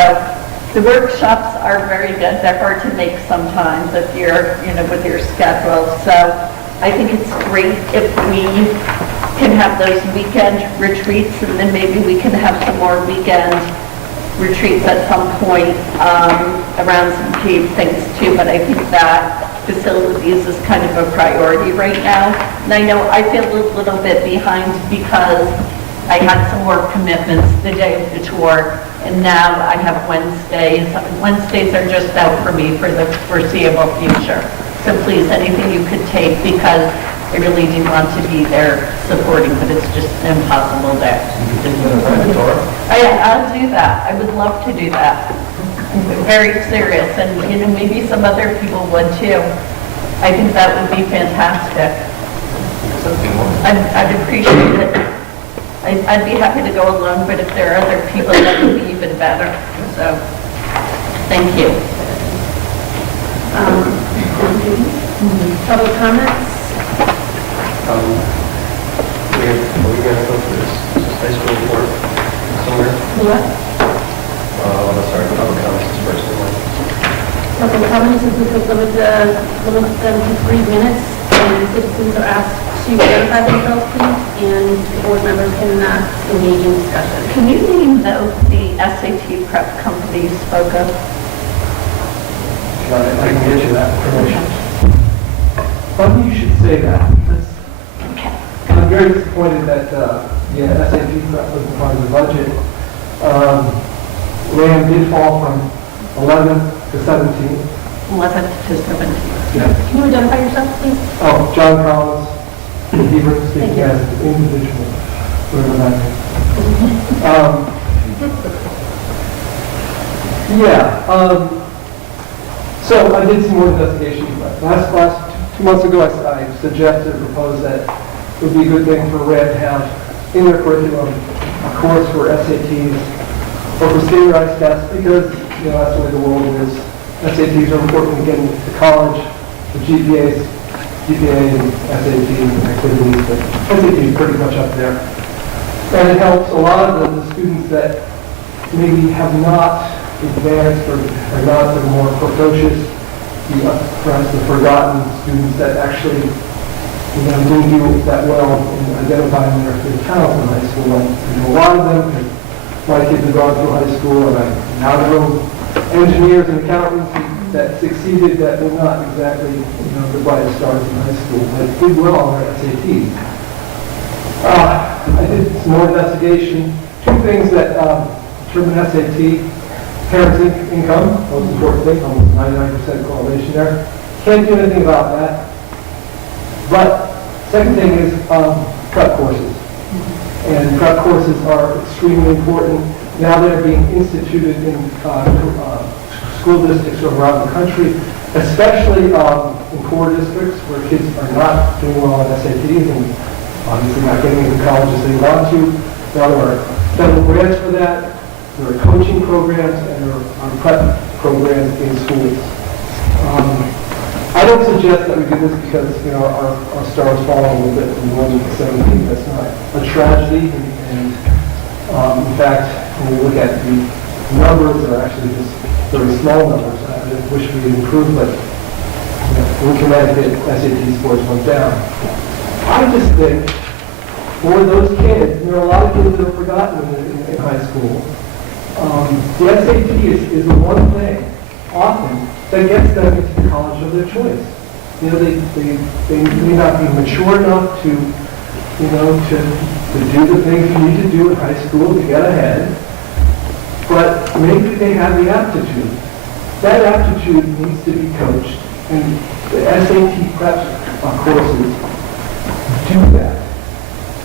the workshops are very good. They're hard to make sometimes if you're, with your schedule. So I think it's great if we can have those weekend retreats, and then maybe we can have some more weekend retreats at some point around some CABE things too. But I think that facilities is kind of a priority right now. And I know I feel a little bit behind because I had some more commitments the day of the tour, and now I have Wednesdays. Wednesdays are just out for me for the foreseeable future. So please, anything you could take, because I really do want to be there supporting, but it's just an impossible day. I'll do that. I would love to do that. I'm very serious, and maybe some other people would too. I think that would be fantastic. I'd appreciate it. I'd be happy to go alone, but if there are other people, that would be even better. So, thank you. Public comments? We're going to go through this high school report somewhere. What? Sorry, public comments is first. Public comments, if we could limit them to 3 minutes, and citizens are asked to identify themselves, please, and board members can engage in discussion. Can you name the SAT prep company you spoke of? I can get you that information. Funny you should say that. Okay. I'm very disappointed that SAT prep wasn't part of the budget. RHAM did fall from 11th to 17th. 11th to 17th. Yeah. Can you identify yourself, please? Oh, John Collins, Hebrew, speaking as an individual. Whatever that is. So I did some more investigation. Last 2 months ago, I suggested or proposed that it would be a good thing for RHAM to have in their curriculum a course for SATs or for standardized tests, because that's the way the world is. SATs are important to getting to college. The GPA and SAT activities, but SAT is pretty much up there. And it helps a lot of the students that maybe have not advanced or are not the more precocious, perhaps the forgotten students that actually didn't do that well in identifying their talent in high school. And a lot of them, my kids have gone through high school, and I now know engineers and accountants that succeeded that were not exactly the brightest stars in high school, but did well on their SATs. I did some more investigation. 2 things that determine SAT: parents' income, most important thing, almost 99% correlation there. Can't do anything about that. But second thing is prep courses. And prep courses are extremely important. Now they're being instituted in school districts around the country, especially in core districts where kids are not doing well on SATs and obviously not getting into college as they want to. Now there are federal grants for that. There are coaching programs, and there are prep programs in schools. I don't suggest that we do this because our stars fall a little bit from 1 to 17. That's not a tragedy, and in fact, when we look at the numbers, they're actually just very small numbers. I wish we could improve, but in Connecticut, SAT scores went down. I just think for those kids, there are a lot of kids that are forgotten in high school. The SAT is the one thing, often, that gets them into the college of their choice. They may not be mature enough to do the things you need to do in high school to get ahead, but maybe they have the aptitude. That aptitude needs to be coached, and the SAT prep courses do that.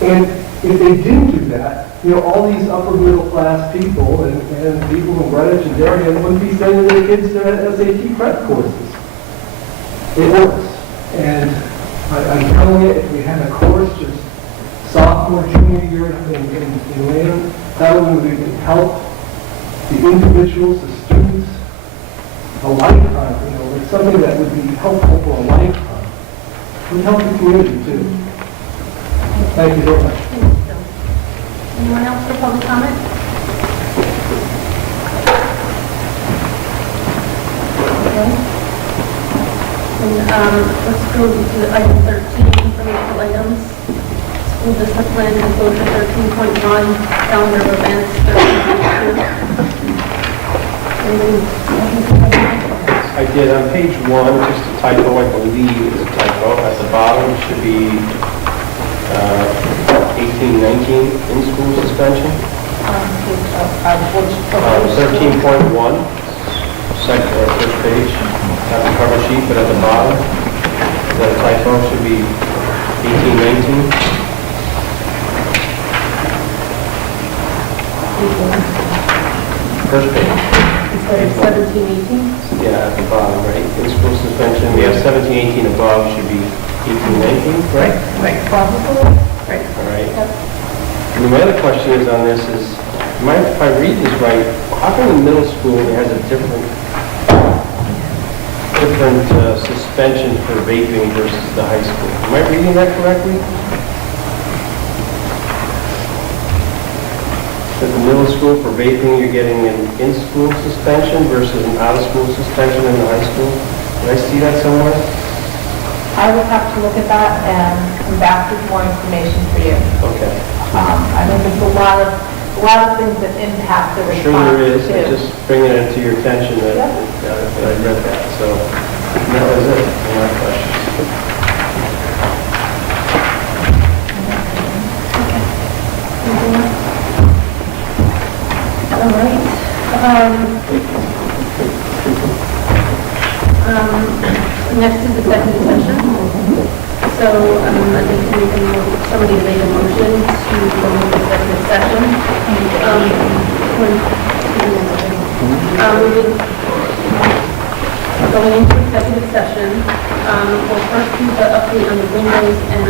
And if they didn't do that, all these upper middle class people and people in Greenwich and Darien wouldn't be sending their kids to SAT prep courses. It works. And I'm telling you, if we had a course just sophomore, junior year in Lehman, that would help the individuals, the students, a lifetime, like something that would be helpful for a lifetime. It would help the community too. Thank you very much. Anyone else for public comment? Okay. And let's go to item 13, informational items. School discipline, disclosure 13.1, calendar of events 13.2. I did on page 1, just a typo, I believe is a typo. At the bottom it should be 18-19 in-school suspension. 13.1, second or first page, not the cover sheet, but at the bottom, that typo should be 18-19. First page. Instead of 17-18? Yeah, at the bottom, right? In-school suspension, we have 17-18 above, should be 18-19, right? Right, probably. Right. All right. And my other question is on this is, if I read this right, how come the middle school has a different suspension for vaping versus the high school? Am I reading that correctly? At the middle school for vaping, you're getting an in-school suspension versus an out-of-school suspension in the high school? Did I see that somewhere? I would have to look at that and come back with more information for you. Okay. I think there's a lot of things that impact the I'm response. sure there is, too. I'm just bringing it to your attention that I read that, so that was it, my questions. All right. Next is executive session. So I think somebody made a motion to go into executive session. Going into executive session, we'll first do the update on the windows and